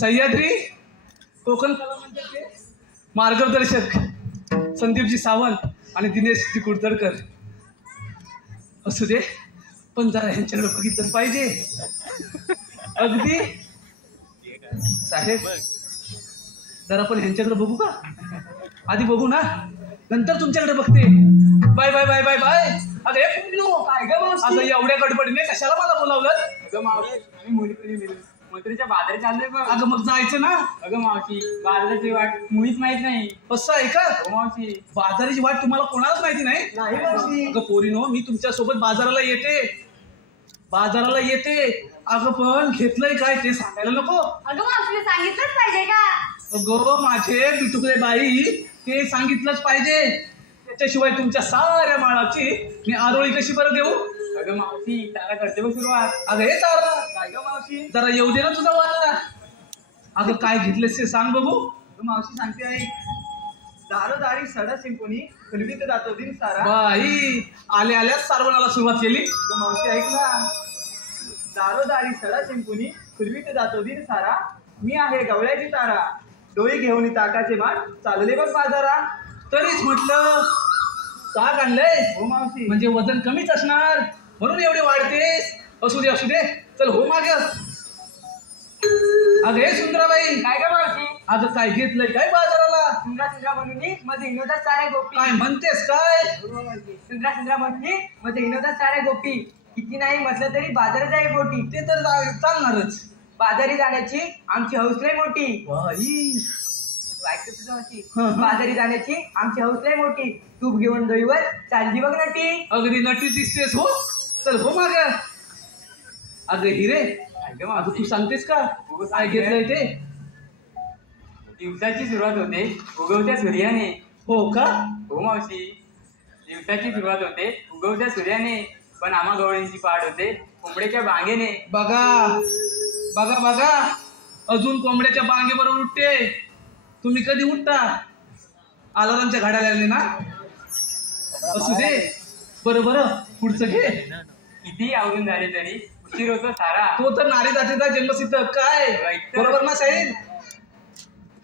सह्याद्री कोकण कला मंदिराचे मार्गदर्शक संदीपजी सावंत आणि दिनेशजी कुडतरकर. असू दे पण जरा ह्यांच्याकडे बघितलंच पाहिजे. अगदी साहेब जरा पण ह्यांच्याकडे बघू का? आधी बघू ना नंतर तुमच्याकडे बघते. Bye bye bye bye bye. अगं हे काय ग मावशी? अगं एवढ्या गडबडीने कशाला मला बोलावलं? अगं मावशी आम्ही मुलीकडे मथुरेच्या बाजारी चाललोय बघ. अगं मग जायचं ना. अगं मावशी बाजाराची वाट मुळीच माहित नाही. असं आहे का? हो मावशी. बाजाराची वाट तुम्हाला कोणालाच माहिती नाही? नाही मावशी. अगं पोरीनो मी तुमच्या सोबत बाजाराला येते. अगं पण घेतलंय काय ते सांगायला नको? अगं मावशीने सांगितलंच पाहिजे का? अगं माझे बिटुकले बाई ते सांगितलंच पाहिजे. त्याच्याशिवाय तुमच्या साऱ्या माळाची मी आरोळी कशी बरं देऊ? अगं मावशी तारा करते बघ सुरुवात. अगं हे तारा काय ग मावशी? जरा येऊ दे ना तुझा वाला. अगं काय घेतलंस ते सांग बघू. अगं मावशी सांगते आई. दारोदारी सडा शिंपुनी खुलवीत जातो दिन सारा. बाई आल्या आल्याच सारवणाला सुरुवात केली. अगं मावशी ऐक ना. दारोदारी सडा शिंपुनी खुलवीत जातो दिन सारा. मी आहे गवळ्याची तारा. डोळी घेऊन ताकाचे मान चालले बघ बाजारा. तरीच म्हटलं ताक आणलंय. हो मावशी. म्हणजे वजन कमीच असणार म्हणून एवढे वाढतेस. असू दे चल हो माग. अगं हे सुंदराबाई काय ग मावशी? अगं काय घेतलंय काय बाजाराला? सुंदरा म्हणून मध्ये हिनोदा सारे गोपी. काय म्हणतेस काय? सुंदरा म्हणून मध्ये हिनोदा सारे गोपी. किती नाही म्हटलं तरी बाजारात आहे बोटी. ते तर चालणारच. बाजारी जाण्याची आमची हौस लय मोठी. बाई ऐकतो तुझं मावशी. हं. बाजारी जाण्याची आमची हौस लय मोठी. तूप घेऊन दहीवर चालली बघ नटी. अगदी नटी दिसतेस हो. चल हो माग. अगं हिरे अगं अगं तू मावशी सांगतेस का हो, काय घेतलंय ते? दिवसाची सुरुवात होते उगवत्या सूर्याने. हो का? हो मावशी. दिवसाची सुरुवात होते उगवत्या सूर्याने. पण आम्हा गवळींची पाठ होते कोंबड्याच्या बांगेने. बघा बघा बघा अजून कोंबड्याच्या बांगेबरोबर उठते. तुम्ही कधी उठता? अलारामच्या घड्या लागले ना. असू दे बरं पुढचं घे. किती आवरून झाले तरी उशीर होतो सारा. तो तर नारी जातीचा जन्मसिद्ध काय बरोबर ना साहेब?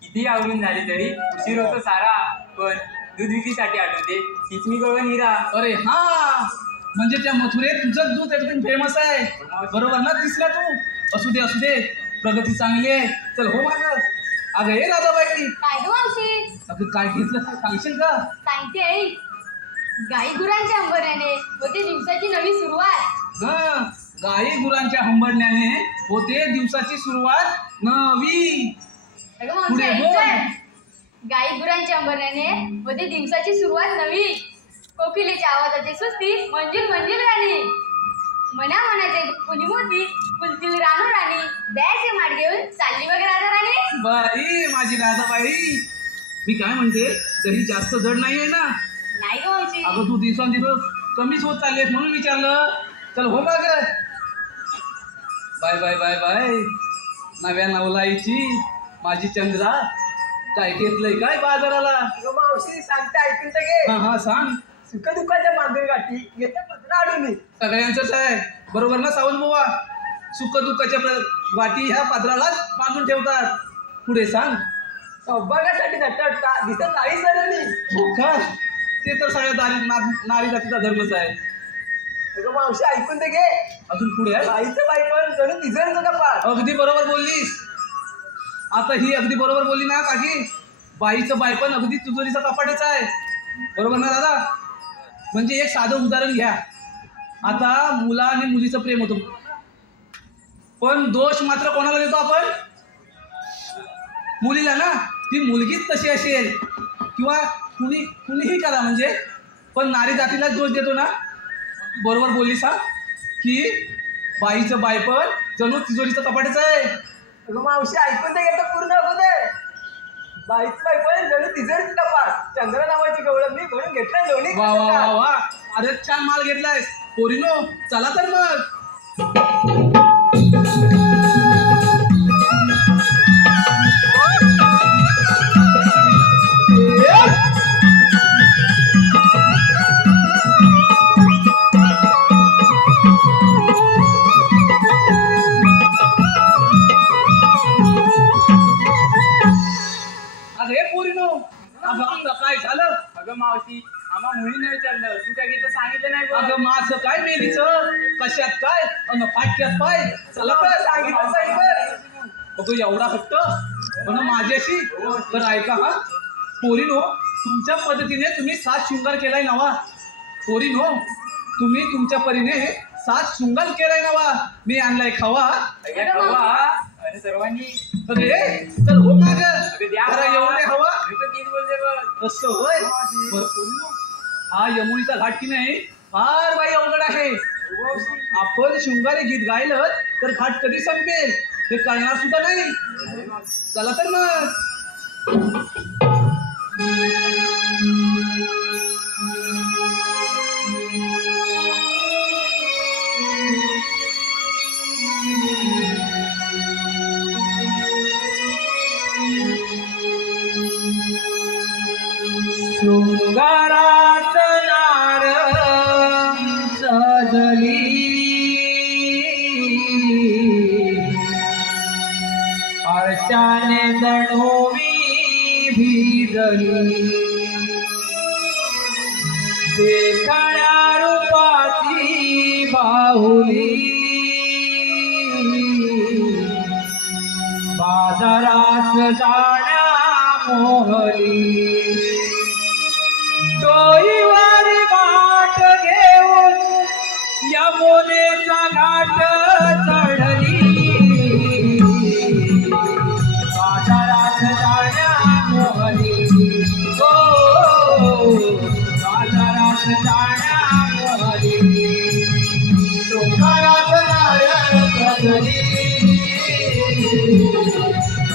किती आवरून झाले तरी उशीर होतो सारा. पण दूध विक्रीसाठी आठवते किचमी गवळण हिरा. अरे हा म्हणजे त्या मथुरेत तुझं दूध एकदम फेमस आहे बरोबर ना? दिसला तू. असू दे प्रगती चांगली आहे. चल हो माग. अगं हे राजाबाई काय ग मावशी? अगं काय घेतलं ते सांगशील का? सांगते आई. गाई गुरांच्या अंबऱ्याने होती दिवसाची नवी सुरुवात. हा गाई गुरांच्या हंबरण्याने होते दिवसाची सुरुवात नवी. अगं मावशी पुढे ऐक बोल. तर. गाई गुरांच्या अंबऱ्याने होते दिवसाची सुरुवात नवी. कोकिलेच्या आवाजाची सुस्ती मंजिल राणी. मनाचे कुणी मोती फुलतील रानू राणी. द्यायचे माठ घेऊन चालली बघ राजा राणी. बाई माझी राजाबाई मी काय म्हणते दही जास्त जड नाहीये ना? नाही ग मावशी. अगं तू दिवसांदिवस कमीच होत चाललेस म्हणून विचारलं. चल हो माग. बाय नव्या नवलाईची माझी चंद्रा काय घेतलंय काय बाजाराला? अगं मावशी सांगते ऐकून तर घे. हा सांग. सुख दुःखाच्या मांजर गाठी येत्या पत्र आडून. सगळ्यांचंच आहे बरोबर ना सावंत बुवा? सुख दुःखाच्या वाटी ह्या पात्रालाच बांधून ठेवतात. पुढे सांग. सौभाग्यासाठी नटता दिसत नाही सरांनी. हो का? ते तर सगळ्या नारी जातीचा धर्मच आहे. अगं मावशी ऐकून तर घे. अजून पुढे आहे. बाईचं बाई पण जणू तिजोरीचं कपाट. अगदी बरोबर बोललीस. आता ही अगदी बरोबर बोलली ना काकी. बाईचं बाई पण अगदी तिजोरीचा कपाटच आहे बरोबर ना दादा? म्हणजे एक साधं उदाहरण घ्या. आता मुला आणि मुलीचं प्रेम होतं, पण दोष मात्र कोणाला देतो आपण? मुलीला ना. ती मुलगीच तशी असेल किंवा कुणीही करा म्हणजे, पण नारी जातीलाच दोष देतो ना. बरोबर बोललीस हा, की बाईचं बायपण जणू तिजोरीचं कपाटच आहे. अगं मावशी ऐकून ते घेतं पूर्ण होऊ दे. बाईच बायपण जणू तिजोरीच कपाट, चंद्र नावाची गवळण मी म्हणून घेतलं दोन्ही. वा वा वा वा, अरे छान माल घेतलायस पोरीनो. चला तर मग. अरे पोरीनो, अगं आता काय झालं? अगं मावशी, आम्हा मुलीने विचारलं, तू काय घेतं सांगितलं नाही बघ. अगं माझं काय मेलीचं, कशात काय अन फाटक्यात पाय. चला तर सांगितलं सांगितलं. अगं एवढा हट्ट पण माझ्याशी. तर ऐका हा पोरीनो, तुमच्या पद्धतीने तुम्ही 7 शृंगार केलाय नवा. पोरीनो, तुम्ही तुमच्या परीने 7 शृंगार केलाय नवा. मी आणलाय खवा. अगं खावा. अरे सर्वांनी अरे चल हो माग, अगं द्या. जरा एवढे हवा. मी पण तीच बोलते बघ. असं होय. बरं पोरीनो, हा यमुनीचा घाट की नाही फार बाई अवघड आहे. आपण शृंगारी गीत गायलं तर घाट कधी संपेल हे कळणार सुद्धा नाही. चला तर मग. शृंगारात नार सजली, आरशाने जणू मी भिजली. देखण्या रूपाची बाहुली, बाजारात जाण्या मोहली. डोईवारी वाट घेऊन यमुनेचा घाट चढली. बाजारात जाण्या मोहली, हो बाजारात जाण्या मोहली. शृंगारात नारळ सजली,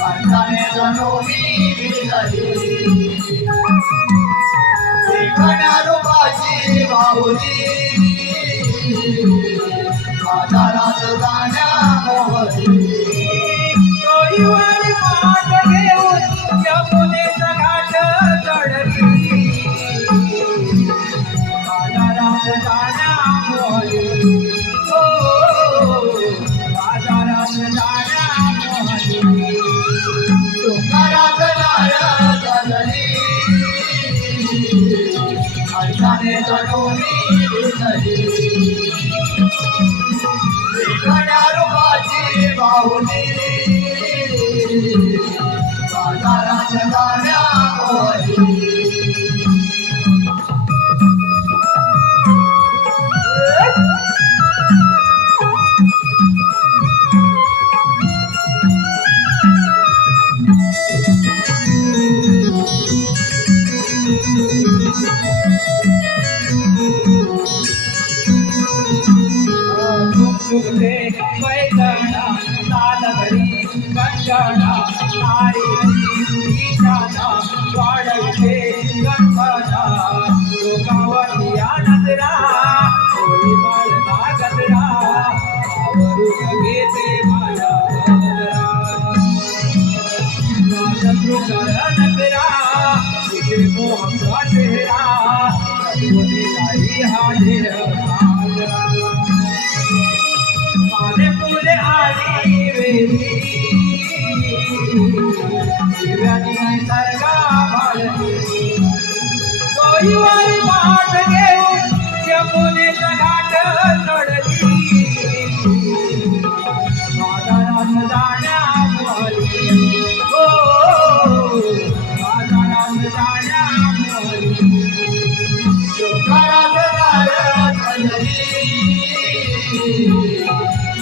आरशाने जणू मी भिजली. देखण्या रूपाची बाहुली, बाजारात जाण्या मोहली. डोईवारी वाट घेऊन यमुनेचा घाट चढली. बाजारात जाण्या मोहली, हो बाजारात जाण्या मोहली. शृंगारात नारळ सजली, आरशाने जणू मी भिजली. देखण्या रूपाची बाहुली, बाजारात जाण्या मोहली. सुखदे पैदणा तालगरी कंगणा नारी ईशाना वाढवते गणपणा. लोकावती नजरा कोळी बाळना गजरा, आवरून घेते माझा गजरा. माझा कृष्ण नजरा तुझे मोहका चेहरा, कोणी नाही हा देह माझा. माझे फुले आली वेली, दिव्यानी निसर्गा भाळली. डोईवारी वाट घेऊन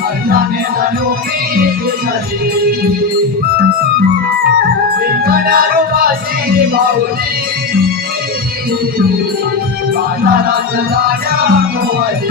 हर्षाने धनुनी तुझी विकना रूपाची माऊली बाजारात जाण्या मोहरी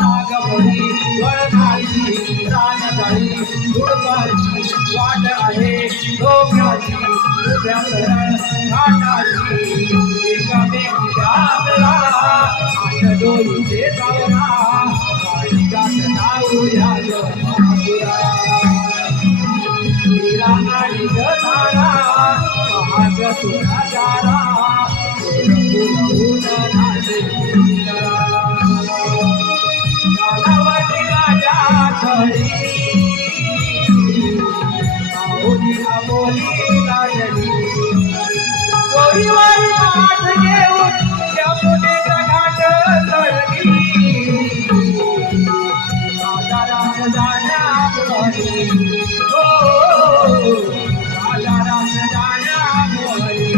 नागपरी वळखाची रानजाळी दुडकाची वाट आहे डोक्याची उभ्या सरळ घाटाची एकामेकीच्या आपला आठ डोईचे जावरा काळीगात नाऊया जमापुरा रानाडी धारा महाग तुला जारा फुलवून नाचे गालावरती राजा खडी माऊली आबोली लाजली चोरीवारी घाट घेऊन यमुनेचा घाट चढली राजाराम जाण्या मोहरी हो राजाराम जाण्या मोहरी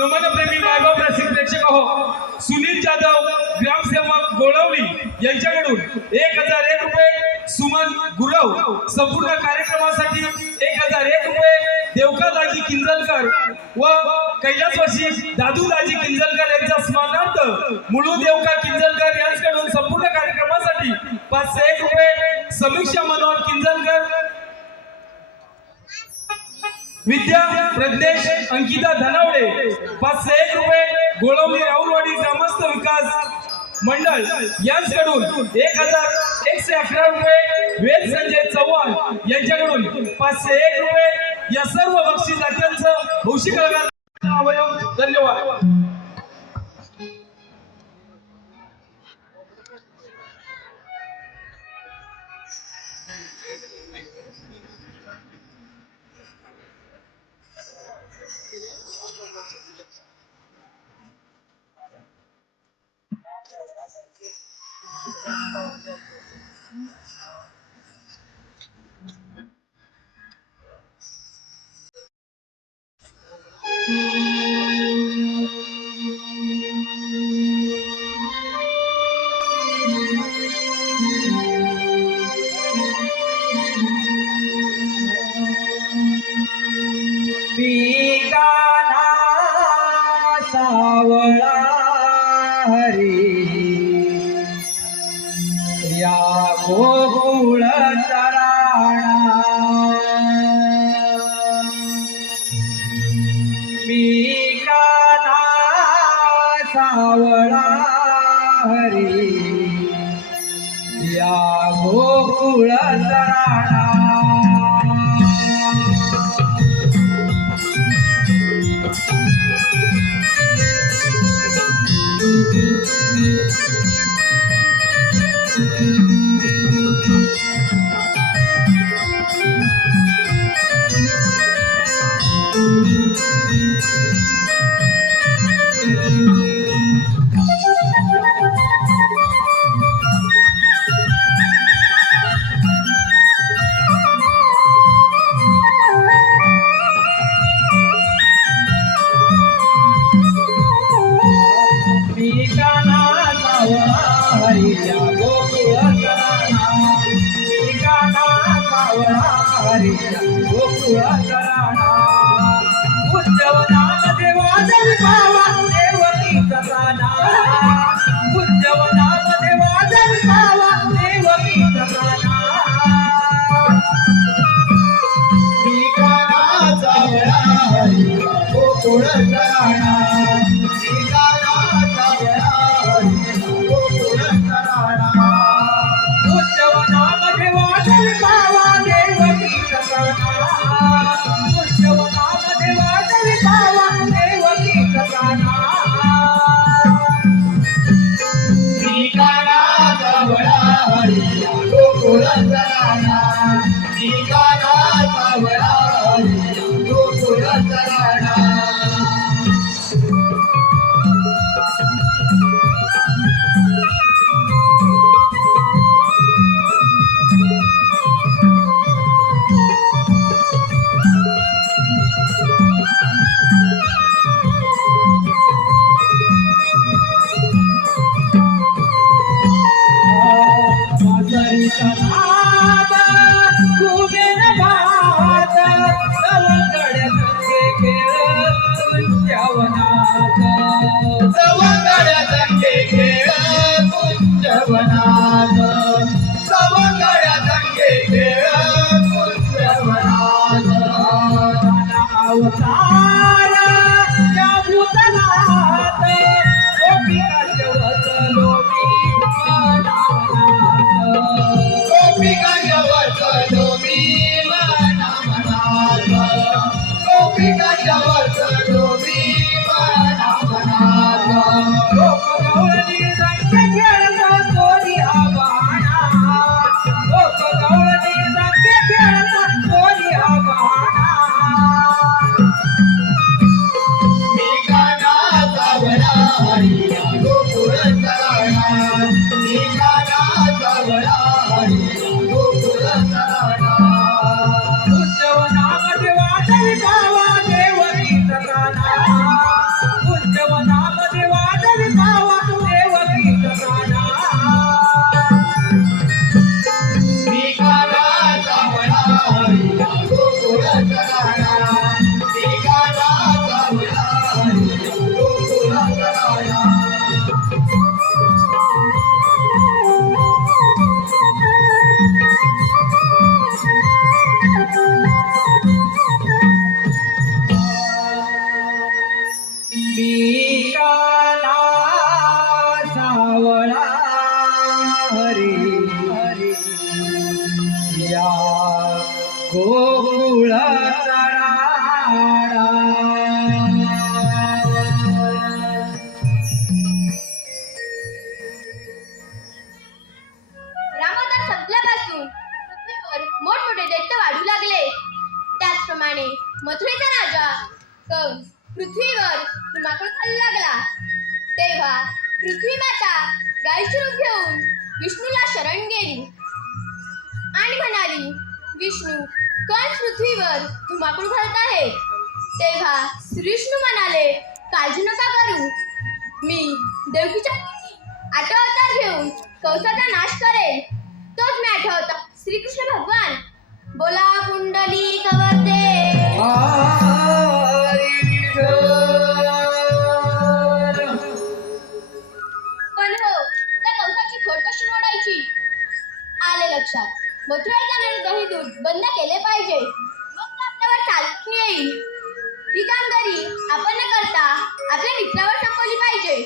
नमनप्रेमी मायबाप रसिक प्रेक्षक हो, सुनील जाधव ग्रामसेवक गोळवली यांच्याकडून 1001 रुपये, सुमन गुरव संपूर्ण कार्यक्रमासाठी 1001 रुपये, देवकादाजी किंजलकर व कैलासवासी दादूदाजी किंजलकर यांच्या स्मरणार्थ मुळू देवका किंजलकर यांच्याकडून संपूर्ण कार्यक्रमासाठी 501 रुपये, समीक्षा मनोहर किंजलकर, विद्या प्रज्ञेश अंकिता धनावडे 501 रुपये, गोळवली राहुलवाडी ग्रामस्थ विकास मंडळ यांच्याकडून 1111 रुपये, वेद संजय चव्हाण यांच्याकडून 501 रुपये, या सर्व बक्षिसात्यांचं हौशी कलाकार अवयव. धन्यवाद. सावळा हरी या गोकुळ तराणा पिकाना सावळा हरी या गोकुळ तराणा मी काना सावळा हरिया गोकुळ कराणा मी काना सावळा हरिया गोकुळ कराणा उज्जवनामध्ये वादळ पावा देवकीचा गाणा उज्जवनामध्ये वादळ पावा देवकीचा गाणा मी काना सावळा हरिया गोकुळ कराणा मी काना सावळा हरिया गोकुळ कराणा उज्जवनामध्ये वादळ पावा देवकीचा गाणा उज्जवनामध्ये वादळ पावा देवकीचा गाणा मी काना सावळा हरिया गोकुळ कराणा मी काना सावळा हरिया गोकुळ कराणा सवंगड्या संगे खेळ कुंजवनात सवंगड्या संगे खेळ कुंजवनात गोपिकांच्या वचनो मी मना मनात गोपिकांच्या वचनो मी मना मनात मी काना सावळा हरिया गोकुळ कराणा मी काना सावळा हरिया गोकुळ कराणा उज्जवनामध्ये वादळ पावा देवकीचा गाणा उज्जवनामध्ये वादळ पावा देवकीचा गाणा मी काना सावळा हरिया गोकुळ कराणा मी काना सावळा हरिया गोकुळ कराणा मी काना सावळा हरी हरी या गोकुळ कराणा रामावतार संपल्यापासून पृथ्वीवर मोठमोठे दैत्य वाढू लागले. त्याचप्रमाणे मथुरेचा राजा कंस पृथ्वीवर धुमाकूळ खायला लागला. तेव्हा पृथ्वी माता गायीचे रूप घेऊन विष्णूला शरण गेली आणि म्हणाली, विष्णू, कंस पृथ्वीवर धुमाकूळ घालत आहे. तेव्हा श्रीविष्णू म्हणाले, काळजी नका करू, मी देवकीच्या आठ अवतार घेऊन कंसाचा नाश करेल. तोच मी आठ अवतार श्रीकृष्ण भगवान. बोला कुंडली कवरते. पण हो, त्या कंसाची खोड कशी मोडायची? आले लक्षात. मथुरेचा दही दूध बंद केले पाहिजे, मग आपल्यावर चालून येईल. ही कामगिरी आपण न करता आपल्या मित्रावर सोपवली पाहिजे.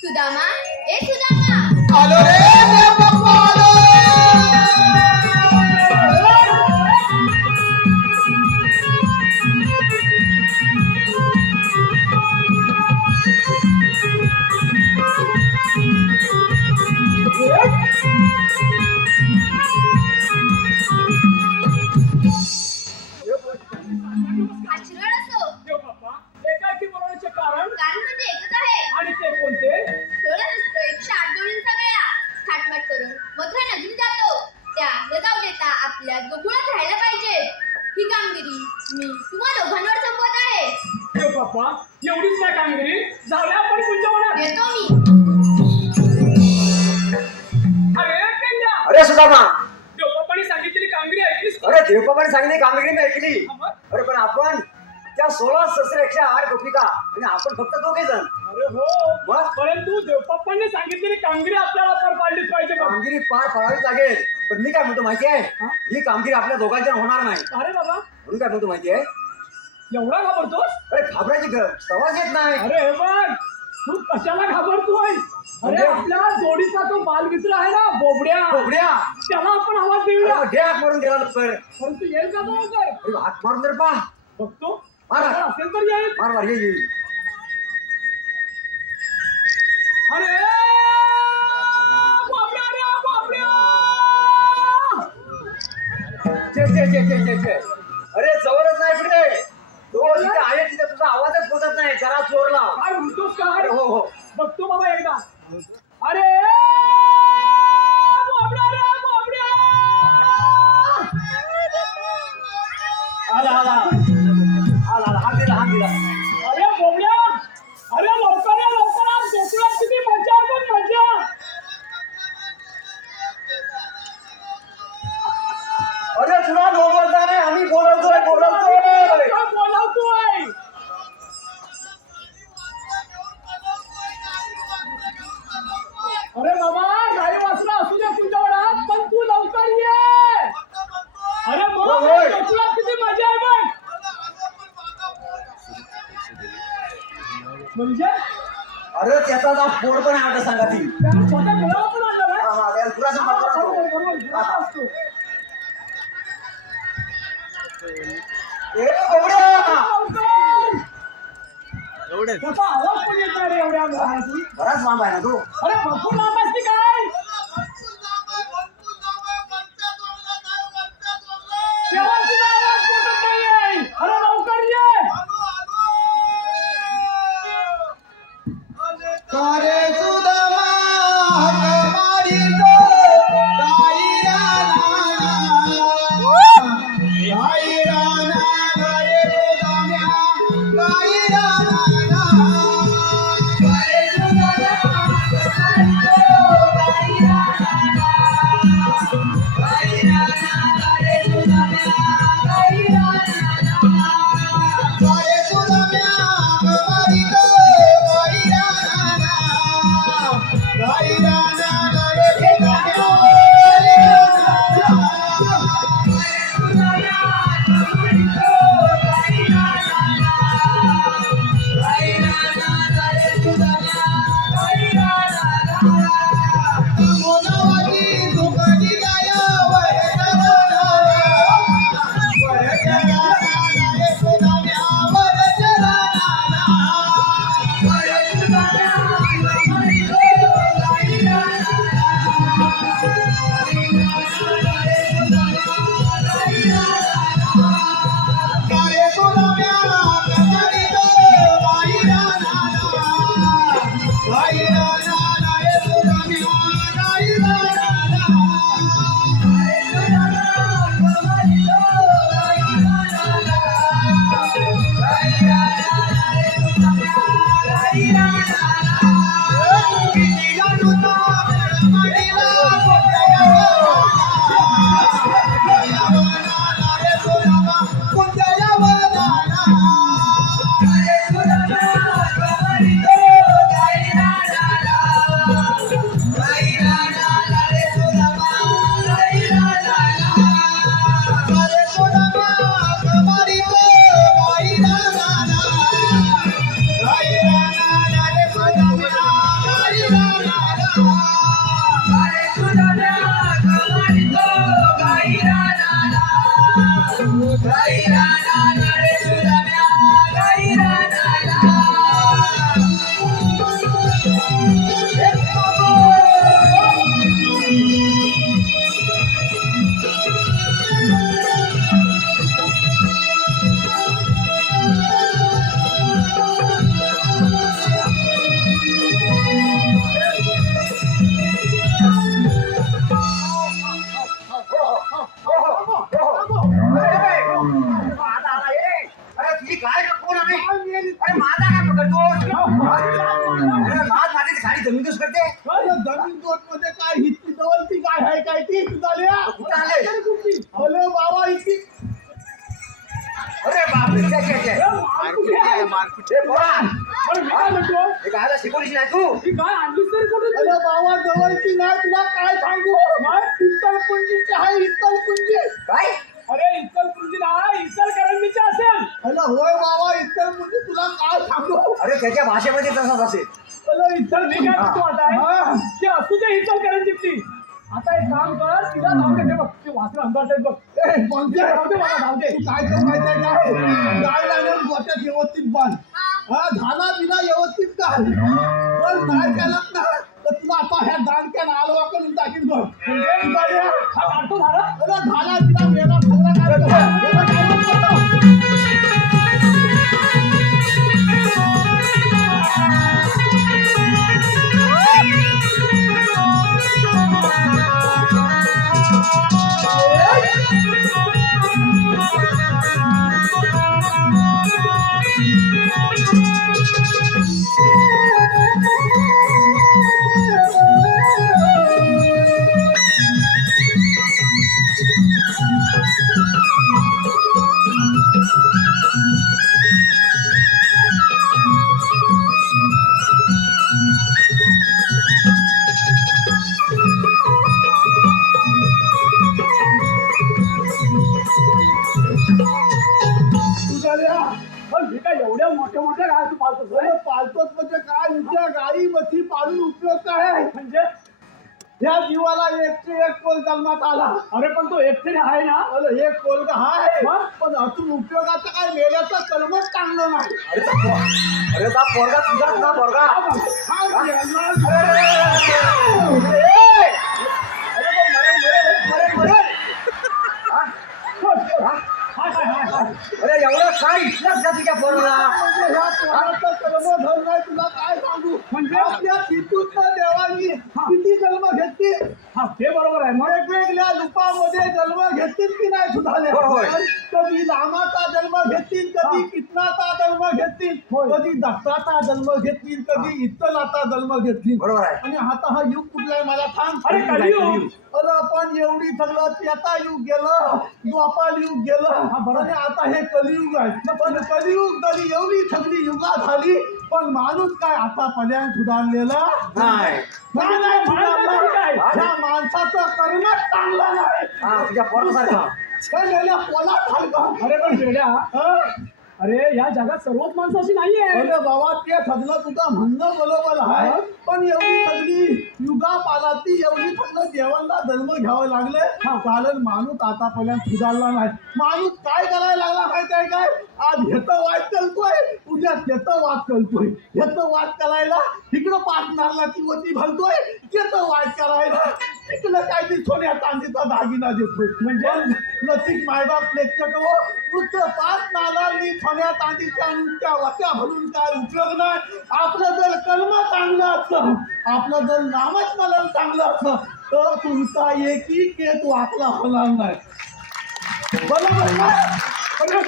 सुदामा, ए सुदामा, आलो रे देव बाप्पा आलो आशीर्वाद असो. देव बाप्पा, एका बाप्पा एवढीच काय कामगिरी जाऊया आपण पुढच्या मनात. देतो मी. अरे पेंड्या, अरे सुदामा, देवबाप्पाने सांगितलेली कामगिरी ऐकलीस का? अरे देवबाबाने सांगितली कामगिरी मी ऐकली. हा मग? अरे पण आपण त्या 16 शस्त्र 108 गोपिका आणि आपण फक्त दोघे जण. अरे हो मग? परंतु देवबाप्पाने सांगितलेली कामगिरी आपल्याला पार पाडलीच पाहिजे का? कामगिरी पार पाडावीच लागेल. पण मी काय म्हणतो माहिती आहे, ही कामगिरी आपल्या दोघांच्या होणार नाही. अरे बाबा म्हणून काय म्हणतो माहिती आहे, एवढा घाबरतोस? अरे घाबरायची सवाज येत नाही. अरे हे बघ तू कशाला घाबरतोय? अरे म्हणजे? आपल्या जोडीचा तो बालमित्र आहे ना बोबड्या, बोबड्या, त्याला आपण आवाज देऊया. डे हात मारून गेला लवकर. परंतु येईल का तो लवकर? अरे हात मारून तर पहा. बघतो मारा. जर असेल तर येईल. मार मार ये. अरे बोबड्या रे बोबड्या. छे. अरे जवळच नाही पुढे. तो जिथे आहे तिथे तुझा आवाजच पोचत नाही. जरा जोर लाव. काय म्हणतोस काय? अरे हो. बघतो बाबा एकदा. अरे बोबड्या रे बोबड्या. आला हात दिला. अरे बोबड्या, अरे लवकर या लवकर आज गोकुळात किती मजा आहे पण मजा. अरे तुला बोलवता नाही, आम्ही बोलवतोय. काय बोलावतोय? अरे बाबा गाडी वासरा असू दे तुझ्या वडात पण तू लवकर ये. अरे मग होय. गोकुळात किती मजा आहे बघ. म्हणजे अरे त्याचा जा पोर पण आहे सांगा ती. त्याला छोट्या मुलाला पण आणलं ना? हा त्याला तुला हा, सांगतो. बरोबर, गुलाब असतो. ए बोबड्या, लवकर. त्याचा आवाज पण येत नाही रे एवढ्या मुलाची. बराच लांब आहे ना तू. अरे भरपूर लांब असते काय? तेव्हा तुझा आवाज पोचत नाहीये. अरे लवकर ये. कारे सुदामा हाक मारितो गाई राना कारे सुदाम्या गाई राना कारे सुदामा हाक मारितो गाई राना कारे सुदाम्या गाई राना कारे सुदाम्या हाक मारितो गाई राना अरे माझा काय पकडतो अरे माझी गाडी जमीन दोष करते अरे जमीन दोट मध्ये काय हिची जवळची काय आहे काय ती तुझाल्या कुठं आले? हॅलो बाबा इतकी अरे बापरे मारकुटे. हे पोरा, अरे मी काय म्हणतो हे गायला शिकवलीच नाही तू ही काय आणलीस तरी कुठे अरे बाबा जवळची नाही तुला काय सांगू इत्तलकुंजीची आहे इत्तलकुंजी काय अरे इचलकरंजी नाही इचलकरंजीची असेल अरे होय बाबा इत्तलकुंजी तुला काय सांगू अरे त्याच्या भाषेमध्ये तसाच असेल अरे इत्तल मी काय म्हणतो आता हा. ते असू दे इचलकरंजीची आता एक काम कर तिला धाव दे बघ ते वासर अंगात बघ ए, कोणत्या? धाव दे मला धाव दे तू काय कर माहिती आहे काय गाय लागल्यावर गोट्यात व्यवस्थित बांध हा धाना बिना व्यवस्थित काढ पण काय केलं ना तर तुला आता ह्या दांडक्यानं आलवा करून टाकीन बघ म्हणजे तुझ्या हा काढतो झाला अरे धाना बिना मेला सगळं काय तुझ्या पण मी काय एवढ्या मोठ्या मोठ्या गाय तू पाळतोस होय? पालतोच म्हणजे काय तुझ्या गाई मच्छी पाळून उपयोग काय आहे म्हणजे ह्या जीवाला एकशे एक कोल जन्मात आला अरे पण तो एकटीने आहे ना अरे एक कोल का हाय मग? पण अजून उपयोगाचं काय मेल्याचं कर्मच चांगलं नाही अरे ता पोरगा तुझाच ना पोरगा हा, जन्मात- हाय हाय हाय हाय अरे एवढं काय इथलंच का तुझ्या पोराला म्हणजे ह्या पोराचं कर्मधन नाही तुला काय सांगू म्हणजे? आपल्या तिथून देवानी किती जन्म घेतली हा ते बरोबर आहे मग वेगवेगळ्या रूपामध्ये जन्म घेतील की नाही सुधारले होय, होय. कधी रामाचा जन्म घेतील कधी कृष्णाचा जन्म घेतील होय. कधी दत्ताचा जन्म घेतील कधी इत्तलाचा जन्म घेतील बरोबर आहे आणि आता हा युग कुठला आहे मला सांग अरे कलियुग. अरे आपण एवढी सगळं त्याचा युग गेलं द्वापार युग गेलं आणि आता हे कलियुग आहे पण कलियुग जरी एवढी सगळी युगा झाली पण माणूस काय आतापर्यंत सुधारलेला नाही नाही, नाही, माणसाचं काय? ह्या माणसाचं कर्मच चांगलं नाही हा तुझ्या पोरासारखा त्या गेल्या पोलात सारखं अरे पण वेड्या हं? अरे या जगात सर्वच माणसं अशी नाहीये अरे बाबा ते सगळं तुझं म्हणणं बरोबर आहे पण एवढी सगळी युगा पालाती एवढी सगळं देवांना जन्म घ्यावं लागले कारण माणूस आतापर्यंत सुधारला नाही माणूस काय करायला लागला माहिती आहे काय आज ह्याचं वाद करतोय उद्या त्याचं वाद करतोय ह्याचं वाद करायला इकडं पार्टनरला ती वती घालतोय त्याचं वाद करायला तिकडं काय ती सोन्या चांदीचा दागिना देतोय म्हणजे नसीब मायबाप लेखक नुसतं पाच नागांनी सोन्या चांदीच्या नुसत्या वत्या भरून काय उपयोग नाही आपलं जर कर्म चांगलं असतं आपलं जर नामस्मरण चांगलं असतं तर तुमचा एकही केस वाचला होणार नाही बरोबर ना म्हणजे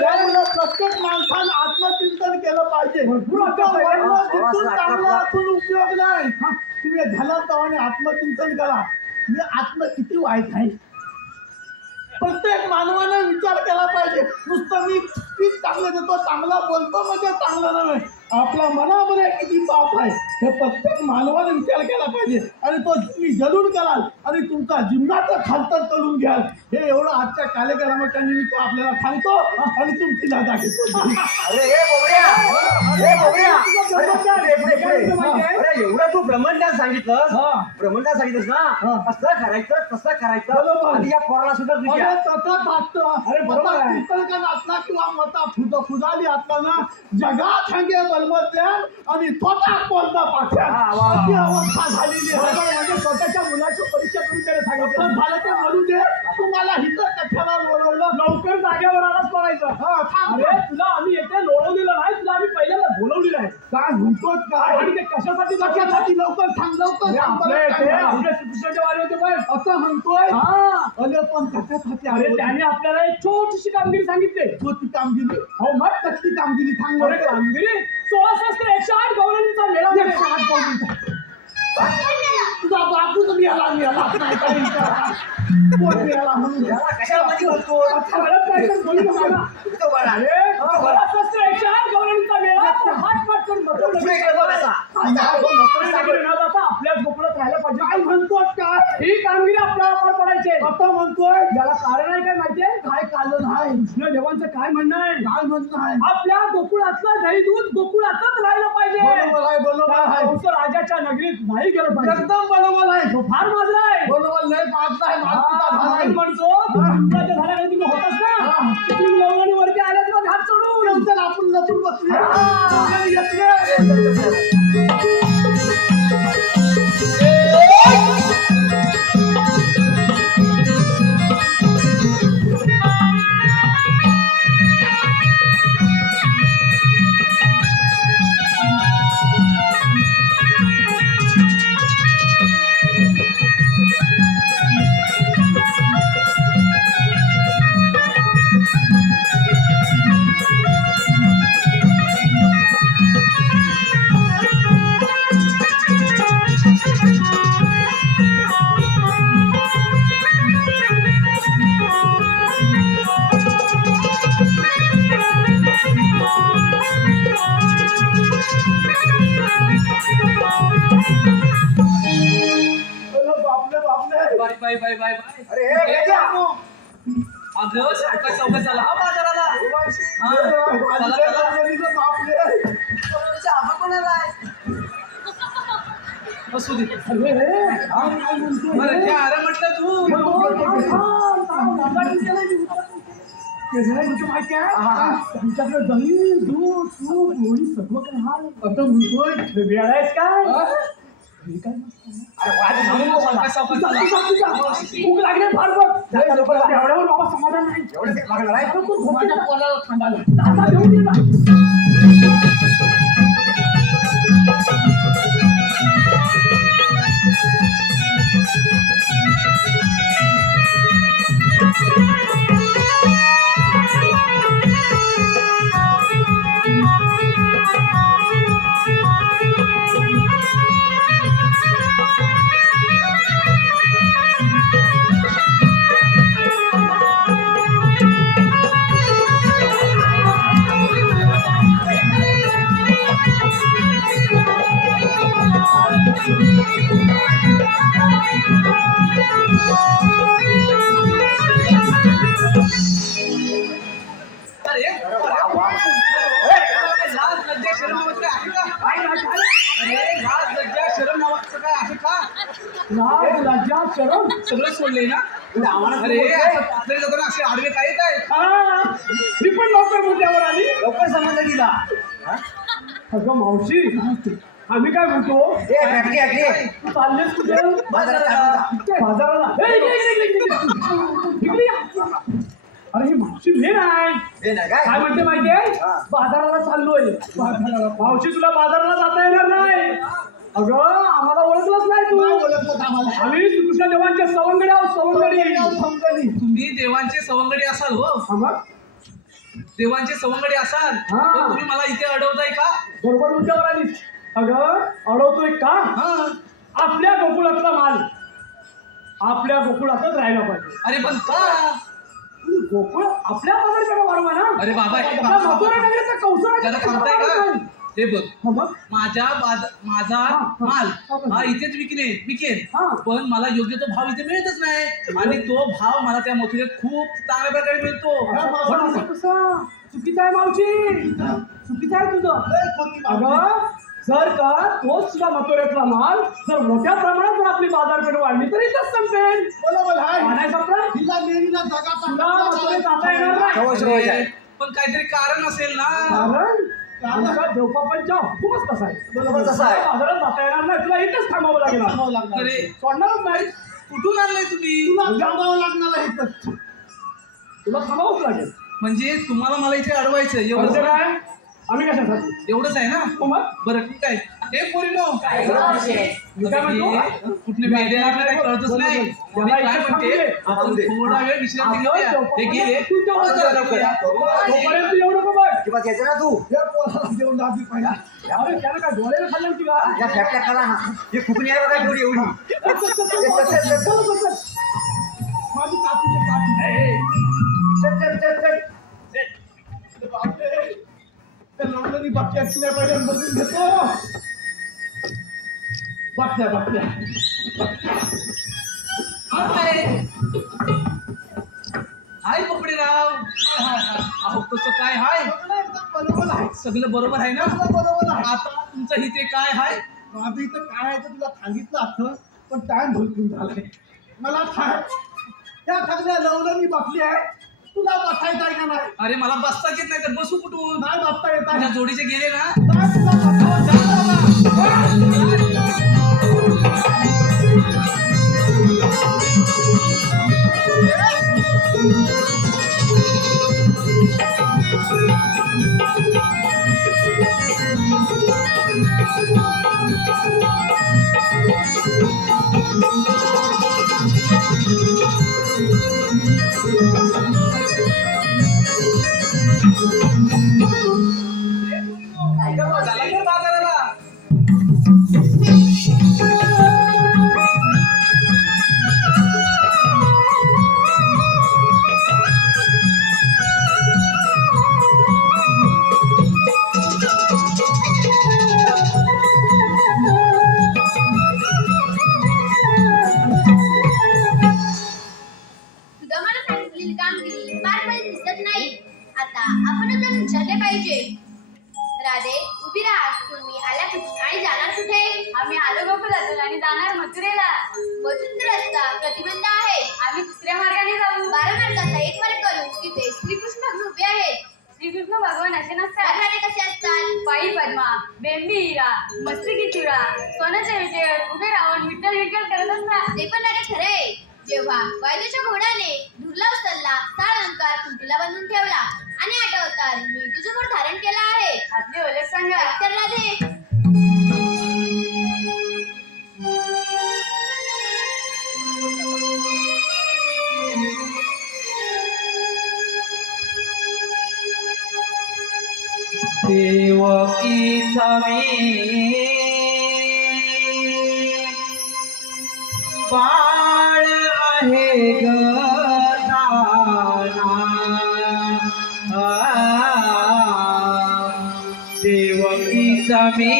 त्यामुळे प्रत्येक माणसानं आत्मचिंतन केलं पाहिजे वर्ण जिथून चांगलं असून उपयोग नाही तुम्ही झाला तेव्हा आत्मचिंतन करा म्हणजे आत्म किती वाईट आहे प्रत्येक मानवाने विचार केला पाहिजे नुसतं मी किती चांगलं देतो चांगला बोलतो म्हणजे चांगलं नव्हे आपल्या मनामध्ये किती पाप आहे हे प्रत्येक मानवाने विचार केला पाहिजे आणि तो तुम्ही जरूर कराल आणि तुमचा जीवनाचं खालतर करून घ्याल हे एवढं आजच्या कार्यक्रमाच्या निमित्त आपल्याला सांगतो आणि तुमची जागा घेतो अरे हे बोबड्या हे बोबड्या अरे पुढे, पुढे, पुढे. अरे एवढं तू ब्रह्मज्ञान सांगितलं ब्रह्मज्ञान सांगितलंस ना असं करायचं तसं करायचं बरोबर. आणि या पोराला सुद्धा अरे तुझ्या तसंच असतं अरे बरोबर आहे. पुस्तकात असला किंवा मता फुजाली असला ना जगात सांगे बलमत्यान आणि स्वतः कोणता पाठ्या वा, वा, वा. अशी अवस्था झालेली आहे बरोबर म्हणजे स्वतःच्या मुलाची परीक्षा करून त्याने सांगितलं असं झालं ते म्हणू दे तुम्हाला हिथं कथाला बोलवलं लवकर जागेवर आलाच बघायचं हा, थांब. अरे तुला आम्ही येते लोळवलेलं नाही तुला आम्ही पहिल्यांदा बोलवलेलं आहे काय म्हणतोच काय आणि ते कशासाठी कशासाठी लवकर सांग लवकर अरे सांग, आपल्या बरं इथे काय झालं? आपल्या श्रीकृष्णाच्या वारी होते पण असं म्हणतोय हा अरे पण कशासाठी अरे आले त्याने आपल्याला एक छोटीशी कामगिरी सांगितली होती कामगिरी हो मग कसली कामगिरी सांग अरे बरं. कामगिरी 16,108 गौरवांचा मेळा एक साथ बोलू. तुझा बापूच मिळाला नाही काही विचारा. कोण मिळाला म्हणून याला कशामध्ये म्हणतो आता मला काय तर बोलू नका ना. इथं बघा. अरे 16,108 गौरवांचा मेळा तर हात पाठ करून बसवलं. पुढे इकडे बघ असा. नोकरीसाठी न जाता आपल्याच गोकुळात राहायला पाहिजे काय म्हणतोय काय ही कामगिरी आपल्याला पार पडायची आहे. आता म्हणतोय याला कारण आहे काय माहितीये काय कारण आहे कृष्णदेवांचं काय म्हणणं आहे काय म्हणणं आहे आपल्या गोकुळातलं दही दूध गोकुळातच राहिलं पाहिजे बरोबर आहे बरोबर आहे कंस राजाच्या नगरीत नाही गेलं पाहिजे एकदम बरोबर आहे तो फार माजला आहे बरोबर नाही मागता आहे मागता म्हणून आहे म्हणतो तुमच्या झाला तुम्ही होतच ना तुम्ही लवणीवरती आल्यात मग हात चढून चल आपण लपून बसूया हा. येतोय. बापले बापले बाय बाय बाय बाय अरे हे गजा. अगं सारखा चौका चला हा बाजाराला असू दे बरं क्या अरे म्हटलं तू माहिती आहे त्यांच्याकडे दही दूध तूप लोणी सर्व काही हाल आता म्हणतोय वेळ आहेस काय हे काय अरे वाद सांगू नको मला. भूक लागले फार बघ एवढ्यावर बाबा समाधान नाही एवढं ते लागणार आहे माझ्या पोराला थांबायला आता देऊन दे ना. अरे लाज लज्जा शरम नावाचं काय आहे का अरे लाज लज्जा शरम नावाचं काय आहे का लाज लज्जा शरम सगळं सोडले ना आम्हाला अरे असं पातळी जाताना असे आडवे काय येत आहेत हा, ही पण लवकर मुद्द्यावर आली लवकर समजलं गेला अगं मावशी आम्ही काय म्हणतो ए फॅक्टरी फॅक्टरी तू चाललेस कुठे बाजारात बाजाराला ए, इकडे या. अरे ही मावशी मेन आहे हे नाही काय काय म्हणते माहितीये हा. बाजाराला चाललोय बाजाराला मावशी तुला बाजाराला जाता येणार नाही अगं आम्हाला ओळखलंच नाही तू आम्ही श्रीकृष्णदेवांचे सवंगडी आहोत सवंगडी तुम्ही देवांचे सवंगडी असाल हो हा मग देवांचे सवंगडी असाल हा. तर तुम्ही मला इथे अडवताय का बरोबर मुद्द्यावर आलीस अगं अडवतोय का हा आपल्या गोकुळातला माल आपल्या गोकुळातच राहायला पाहिजे अरे पण का गोकुळ आपल्या बाजारकडे वाढवा ना अरे बाबा, हे आपल्या बाबा, मथुरा नगरीत कौशल्या जरा थांबताय का हे बघ हा मग माझा माल हा इथेच विकेन हा. पण मला योग्य तो भाव इथे मिळतच नाही आणि तो भाव मला त्या मथुरेत खूप चांगल्या प्रकारे मिळतो पण असं कसं? चुकीचं आहे मावशी चुकीचं आहे तुझं अगं जर का तोच तुझा मथुरेतला माल जर मोठ्या प्रमाणात जर आपली बाजारपेठ वाढली तर इथंच संपेल बरोबर आहे नाही संपलं तिला देवीला जगा तुला मथुरेत जाता येणार नाही रोज रोज आहे पण काहीतरी कारण असेल ना कारण आमच्या देवपापांच्या हुकूमच तसा आहे बरोबर तसा आहे. बाजारात जाता येणार नाही तुला इथंच थांबावं लागेल अरे सोडणारच नाही कुठून आणलंय तुम्ही तुला जागावं लागणार आहे इथं. तुला थांबावंच लागेल म्हणजे तुम्हाला मला इथे अडवायचं म्हणजे एवढं काय आम्ही कशासाठी एवढंच आहे ना मग बरं ठीक आहे. हे पोरीनो मी काय म्हणतो कुठले वेडे आपल्याला काही कळतच नाही. मी काय म्हणते आपण थोडा वेळ विश्रांती घेऊया. ते गेले तू तेवढं कर. करूया. तोपर्यंत एवढं का बघ किंवा यायचं ना तू या पोराला देऊन दाबी पहिला अरे त्याला काय डोळ्याला खाल्लं होती का या फॅक्टऱ्या खाला ना ही फुकणी आहे बघा एवढी एवढी माझी कापीचे कापी चल चल चल चल तर लग्नाची बाकी असती नाही पाहिजे बघून घेतो बाटल्या हाय पोपडीराव. अहो कसं काय हाय बरोबर आहे सगळं बरोबर आहे ना. बरोबर आहे आता तुमचं हिथे काय हाय माझं इथं काय आहे ते तुला सांगितलं असतं पण टाइम भरपूर झालाय मला त्या सगळ्या लवलनी बाटली आहे तुला बसायचं आहे का नाही अरे मला बसता येत नाही तर बसू कुठून. नाही बसता येत तुझ्या आहे जोडीचे गेले ना. नाही तुला झाला तर बाजाराला. तुझं मला सांगितलेली कामगिरी बारमध्ये दिसत नाही. आता आपणच जाऊन विचारले पाहिजे. राधे उभी राहा. तुम्ही आल्या कुठून आणि जाणार कुठे? आम्ही आलो गोकुळातून आणि जाणार मथुरेला. मथुरेचा रस्ता प्रतिबंध आहे. आम्ही दुसऱ्या मार्गाने जाऊ. 12 मार्गाचा एक मार्ग करू. तिथे श्रीकृष्ण भगवान उभे आहेत. श्रीकृष्ण भगवान असे नसतात. राधे कसे असतात? पायी पद्मा, बेंबी हिरा, मस्तकी चुरा, सोन्याचे विजय उभे राहून विठ्ठल विठ्ठल करत असतात. ते पण राधे खरे आहे. जेव्हा वायदेच्या घोड्याने दुर्ला उचलला, साळ अलंकार कुंटीला बांधून ठेवला आणि 8 अवतार मी तुझ्यावर धारण केला आहे. आपले ओळख सांगा. तर राधे देवकीचा मी बाळ आहे ग देवकीचा मी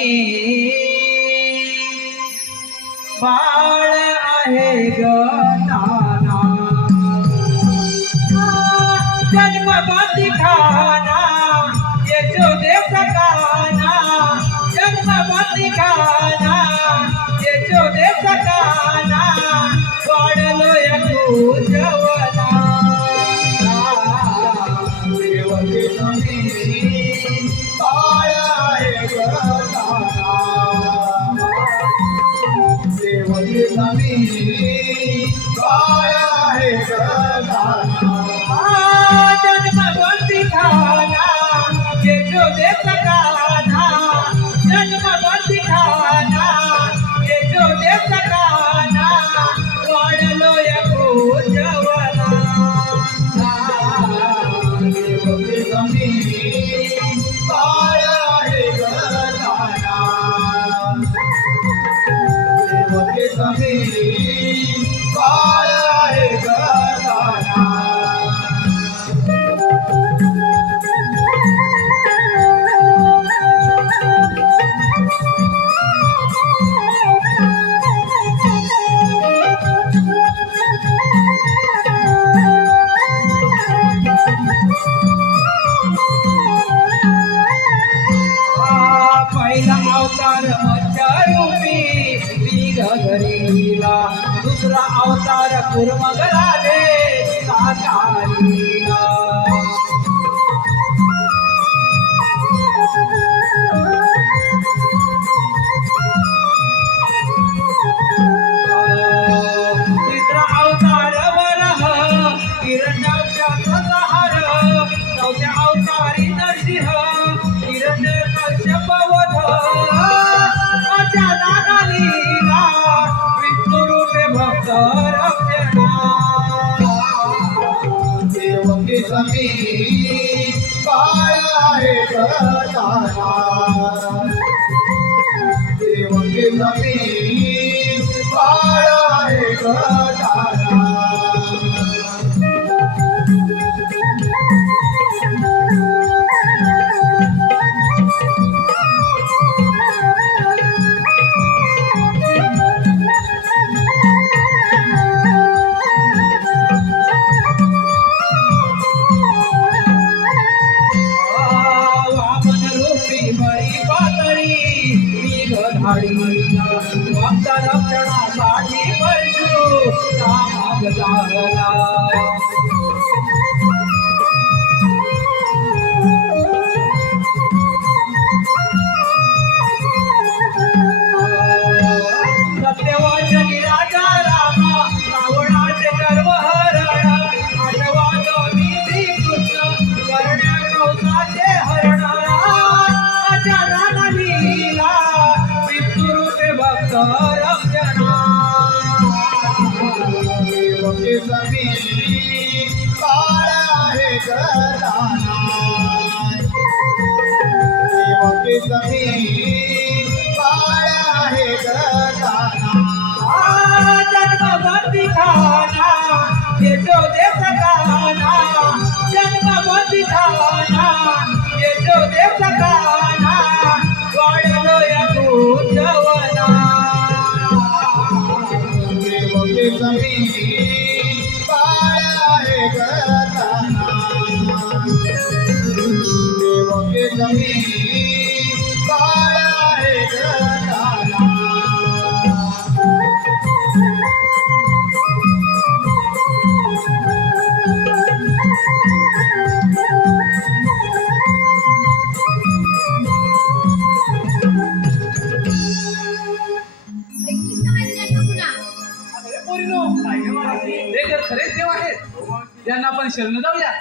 बाळ आहे ग जन्मपाती खाना ये जो देव सकाना जन्मपाती खाना ये जो देव सकाना वाढलो या पूजवना देवकीचा मी बाळ आहे ग देवकीचा मी बाळ आहे ग जन्मबंदी खाना ये जो दे सकाना जन्मबंदी खाना ये जो दे सकाना वाढलो या पूजवना देवकीचा मी बाळ आहे ग देवकीचा मी बाळ आहे ग पहिला अवतार मच्छरूपी घरीला दुसरा अवतार कुर्मगला दे साकारीला तिसरा अवतार वरह किरणाच्या प्रसहार चौथ्या अवतारी नरसिंह किरण रक्षणा देवकी समी बाळ आहे गदाना देवकी समी बाळ आहे गदाना वामन रूपी बळी पातळी भक्त रक्षणासाठी परशुराम झाला सत्यवाचनी राजा रामा रावणाचे गर्व हरण आठवानो मी श्रीकृष्ण करण्या कौसाचे हरण अचानक लीला पितृरूपे भक्त रक्षणा देवकी समी बाळ आहे गदाना देवकी समी बाळ आहे गदाना जन्मभक्ती खाना येतो देश गाना जन्मभक्ती खाना येतो देश गाना वाढलो या उज्जवला देवकी समी बाळ आहे गदाना देवकी समी बाळ आहे गदाना अरे पोरीनो, हे जर खरेच देव आहेत त्यांना आपण शरण जाऊया.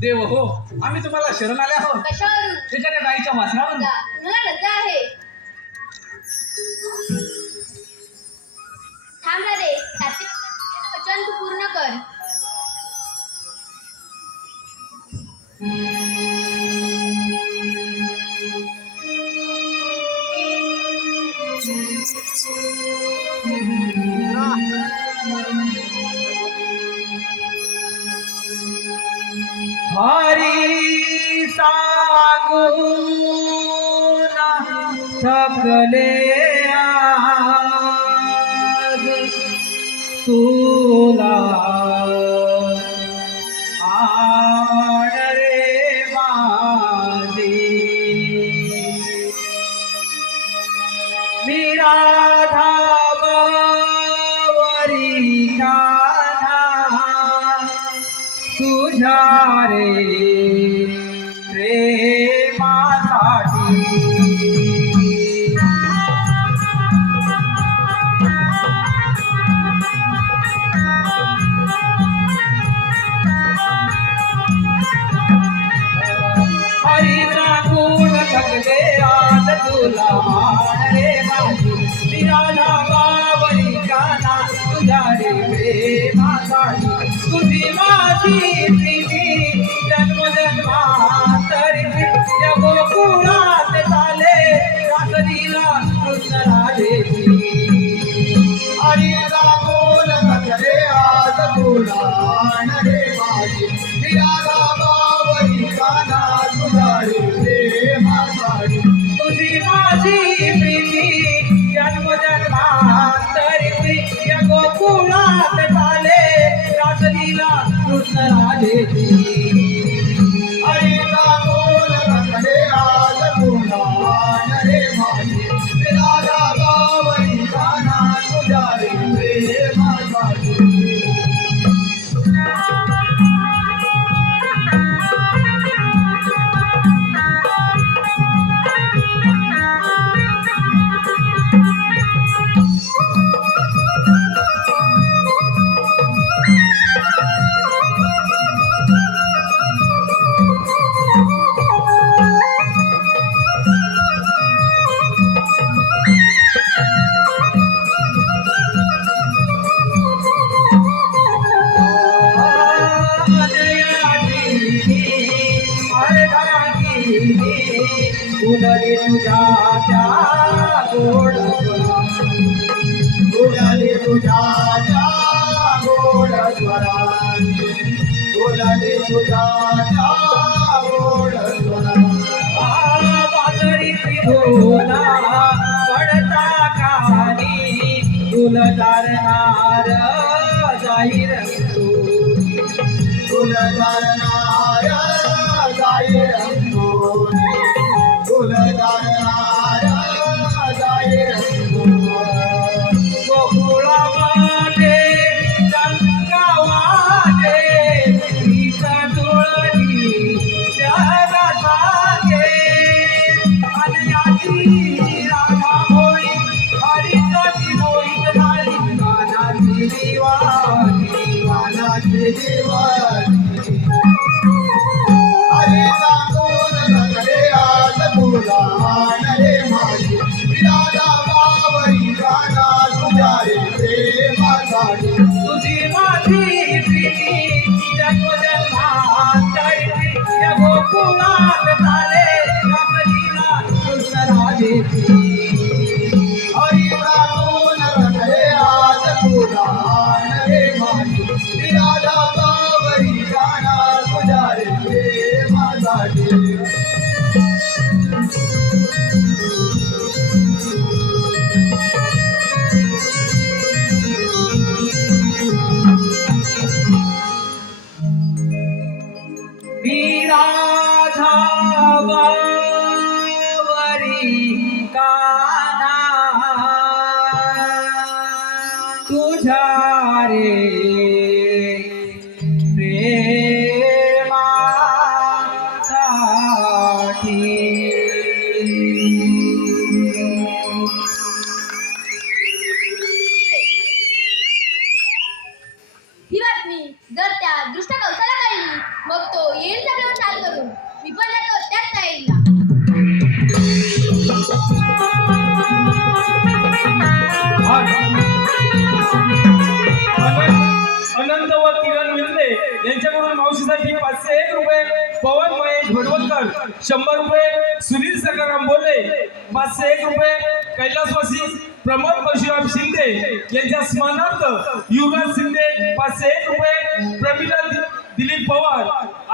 देव हो, आम्ही तुम्हाला शरण आले आहोत कशावरून त्याच्या त्या गाईच्या वासनावरून. लज्जा. तुम्हाला लज्जा आहे थांब रे त्याचे वचन तू पूर्ण कर हरी सांगून थकले आज तुला आण रे माझी मी राधा बावरी कान्हा तुझ्या रे प्रेमासाठी हरीचा गुण थकले आज तुला आण रे माझी मी राधा बावरी कान्हा तुझ्या रे प्रेमासाठी तुझी माझी प्रीती जन्मजन्मांतरी या गोकुळात झाले रासलीला कृष्ण राधेची हरीचा बोल थकले आज तुला आण रे माझी मी राधा बावरी कान्हा तुझा रे प्रेमासाठी तुझी माझी प्रीती जन्मजन्मांतरी या गोकुळात झाले रासलीला कृष्ण राधेची हरीचा बोल थकले आज तुला आण रे माझी मी राधा बावरी कान्हा तुझा रे प्रेमासाठी त्या गोड बोलाले तुझ्या त्या गोड स्वराने बोलाले तुझ्या त्या गोड स्वराने बाजरीची धोना पडता खाली तुलदार नार जाहीर फुलदारनार जाई रंगोली फुलदारनार जाई रंगोली गोकुळामध्ये टंकावाने सीता जुळली जगासागे आणि याची राधा होळी हरिकाची मोहित झाली गानाची दिवाणी वानाची दिवाळी हरी सांगून रंगले आज फुलान रे माझी विराजा बावरी गाना तुझ्या रे प्रेमासाठी तुझी माझी प्रीती जन्मजन्मात जायची या गोकुळात झाले रमणीला दुसरा देती हरी सांगून रंगले आज फुलान रे माझी विराजा बावरी गाना तुझ्या रे प्रेमासाठी विराधा बावरी काना तुझ्या रे ही बातमी जर त्या दृष्ट कवसाला कळली मग तो येईल सगळ्यावर चाल करून विपणला तो त्याच साईडला अनंत व किरण मिळते यांच्याकडून मावशीसाठी 501 रुपये पवन महेश भडवलकर 100 रुपये सुनील सकाराम बोले 501 रुपये कैलासवासी प्रमोद परशुराम शिंदे यांच्या स्मरणार्थ युवराज शिंदे 501 रुपये प्रमिला दिलीप पवार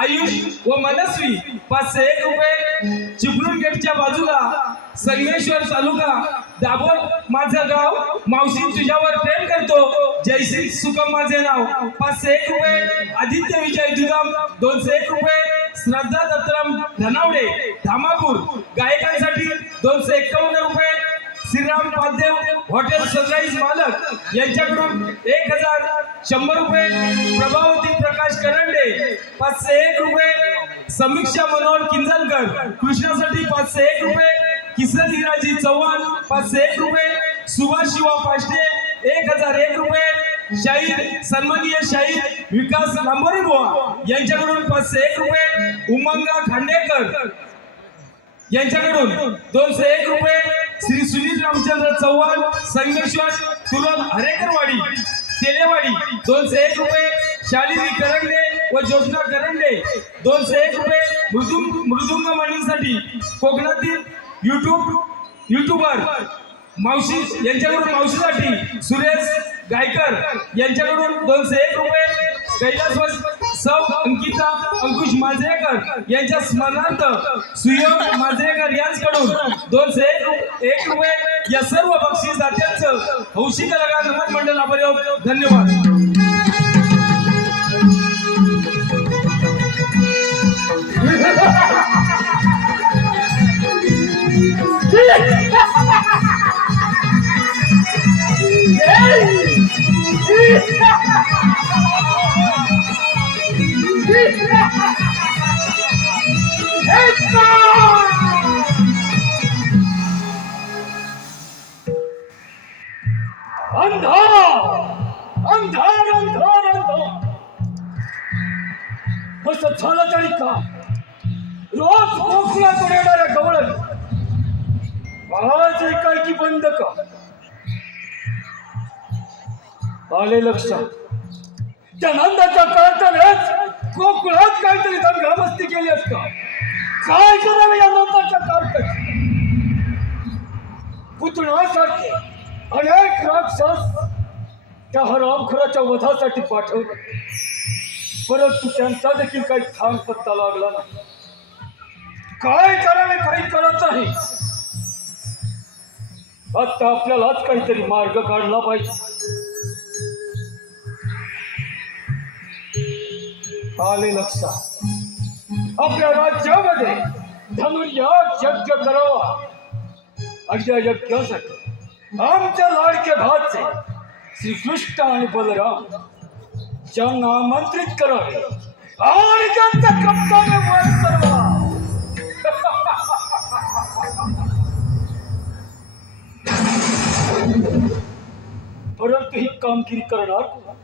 आयुष व मनस्वी 501 रुपये चिपळूण गेटच्या बाजूला संगमेश्वर तालुका दाभोळ माझं गाव मावशी तुझ्यावर प्रेम करतो जयश्री सुकम माझे नाव 501 रुपये आदित्य विजय दुधाम 201 रुपये श्रद्धा दत्तराम धनावडे धामापूर गायकांसाठी 251 रुपये श्रीराम पादेव हॉटेल सनराईज मालक यांच्याकडून 1,100 रुपये प्रभावती प्रकाश करंडे 501 रुपये समीक्षा मनोहर किंजलकर कृष्णासाठी 501 रुपये किसन हिराजी चव्हाण 501 रुपये सुभाष शिवा पाष्टे 1,001 रुपये शाहीर सन्माननीय शाहीर विकास लांबोरी बुवा यांच्याकडून 501 रुपये उमंगा खांडेकर यांच्याकडून 201 रुपये श्री सुनील रामचंद्र चव्हाण संगमेश्वर तुरंत हरेकरवाडी तेलेवाडी 201 रुपये शालिनी करंडे व ज्योत्ना करंडे 201 रुपये मृदुंग म्हणींसाठी कोकणातील युट्यूबर मावशी यांच्याकडून मावशीसाठी सुरेश गायकर यांच्याकडून 201 रुपये कैलासवासी सौ अंकिता अंकुश मांजरेकर यांच्या स्मरणार्थ सुयोग मांजरेकर यांच्याकडून 201 रुपये या सर्व बक्षीस दात्यांचं हौशी कलाकार नमन मंडळ आभारी आहोत. धन्यवाद. अंधार अंधार अंधार अंधार असं झालं तरी का रोज कोकणातून येणाऱ्या गवळण आज एकाएकी बंद का आले लक्षात त्या नंदाच्या कारखान्यात कोकणात काहीतरी दंगामस्ती केली असता काय करावे या नंदाच्या कारखान्यात पुतळासारखे अनेक राक्षस त्या हरामखोराच्या वधासाठी पाठवले, परंतु त्यांचा देखील काही थांब पत्ता लागला नाही. काय करावे काही कळत नाही. आता आपल्यालाच काहीतरी मार्ग काढला पाहिजे. आले लक्षात, आपल्या राज्यामध्ये धनुर्याग यज्ञ करावा आणि या यज्ञासाठी आमच्या लाडके भाचे श्रीकृष्ण आणि बलराम यांना आमंत्रित करावे आणि त्यांचा कप्ताने वध करावा. परंतु ही कामगिरी करणार कोण?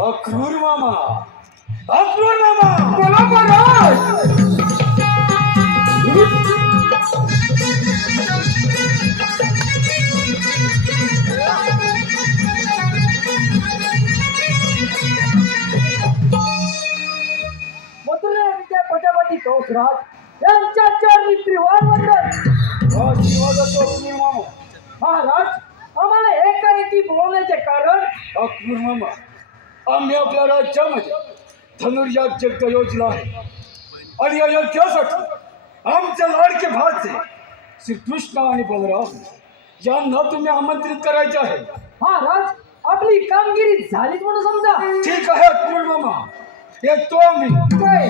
अक्रूर मामा, अक्रूर मामा, बोला महाराज. मथुरा विद्यापीठापती कंसराज यांच्या चरणी त्रिवार वंदन. आशीर्वाद असो अक्रूर मामा. महाराज, आम्हाला एकाएकी बोलवण्याचे कारण? अक्रूर मामा, आम्ही आपल्या राज्यामध्ये धनुर्याग यज्ञ योजला आहे आणि या यज्ञासाठी आमच्या लाडके भाचे श्रीकृष्ण आणि बलराम यांना तुम्ही आमंत्रित करायचे आहे. महाराज, आपली कामगिरी झालीच म्हणून समजा. ठीक आहे अक्रूर मामा, येतो आम्ही. काय?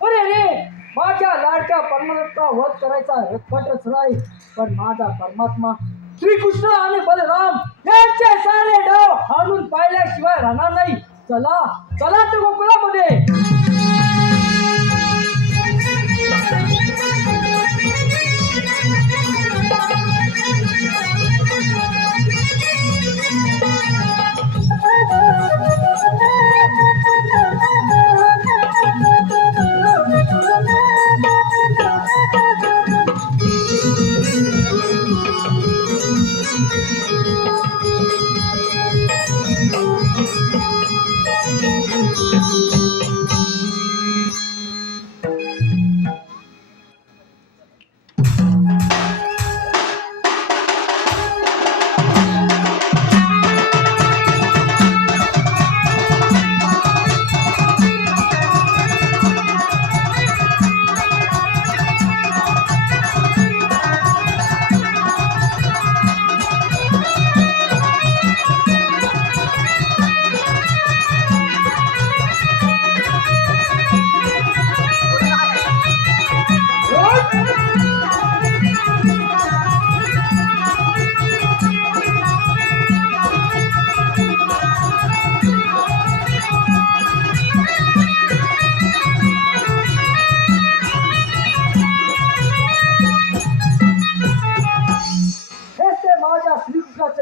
अरे रे, माझ्या लाडक्या परमात्मा वध करायचा रथपट रचलाय, पण माझा परमात्मा श्रीकृष्ण आणि बलराम यांचे सारे डाव हाणून पाहिल्याशिवाय राहणार नाही. चला चला तर गोकुळामध्ये.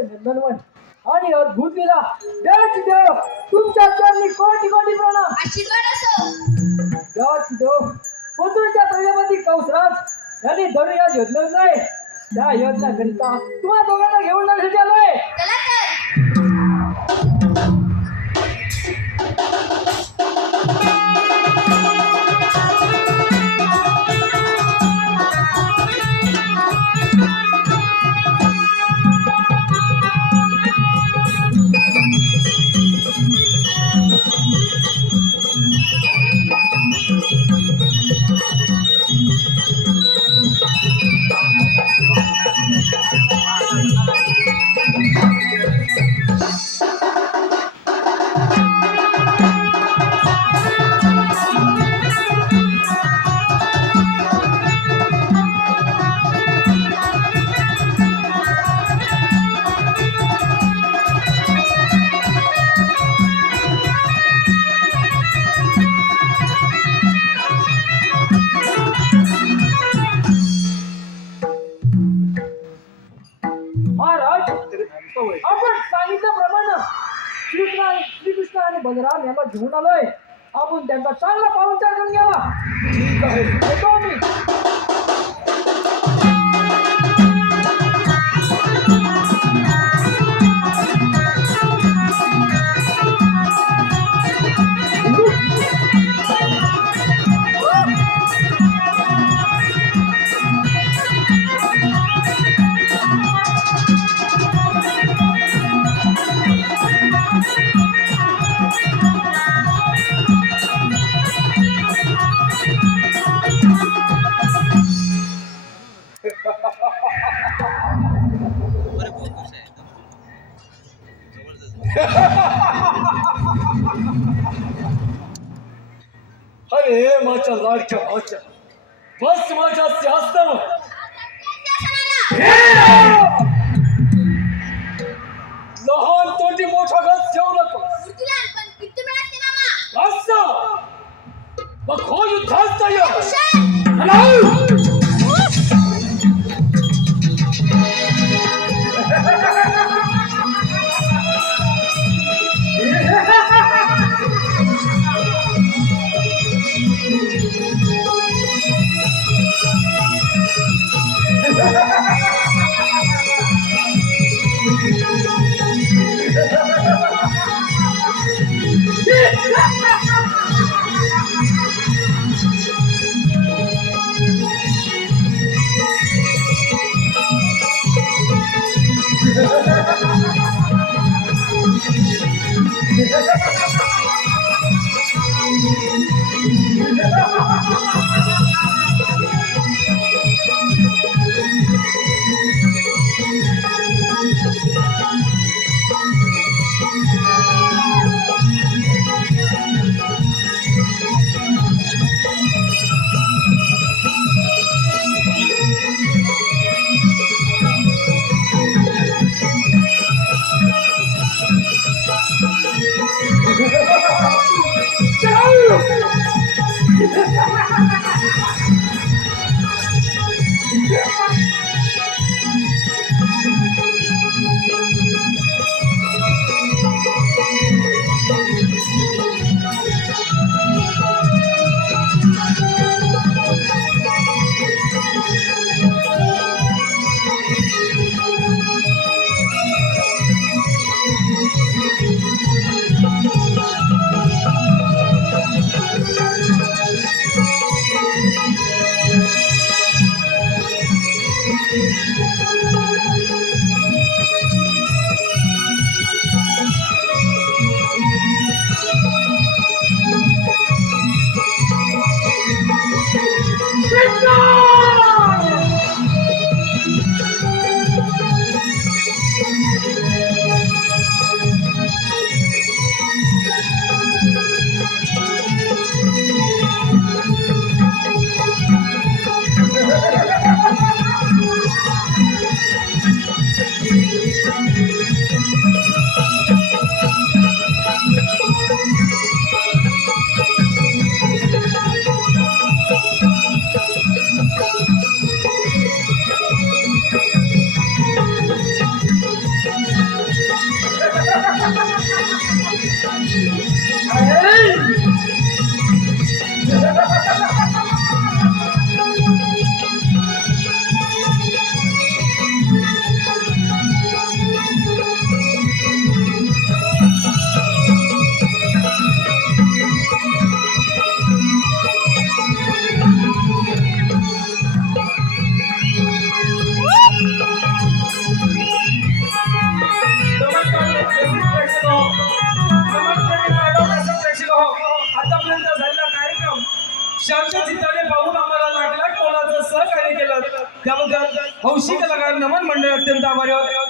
नंदनवन आणि अद्भुत लीला देवाची देव तुमच्या चरणी कोटी कोटी प्रणाम. आशीर्वाद असो. देवाची देव पुत्रच्या प्रजापती कंसराज यांनी धनुया योजना नाही, त्या योजनाकरिता तुम्हा दोघांना घेऊन जाण्यासाठी आलोय. चला तर. महाराज, आपण सांगितल्याप्रमाणे श्रीकृष्ण आणि बलराम यांना घेऊन आलोय. आपण त्यांचा चांगला पाहुणचार करून घ्यावा. ठीक आहे. येतो मी. अरे माझ्या लाडक्या भाच्या बस माझ्या शास्त्रावर लहान तोंडी मोठा घास ठेवू नको असं मग हो युद्धात आतापर्यंत झालेला कार्यक्रम शांत चित्ताने पाहून आम्हाला लागला कोणाचं सहकार्य केलं त्याबद्दल हौशी कलाकार नमन मंडळ अत्यंत आभारी आहोत.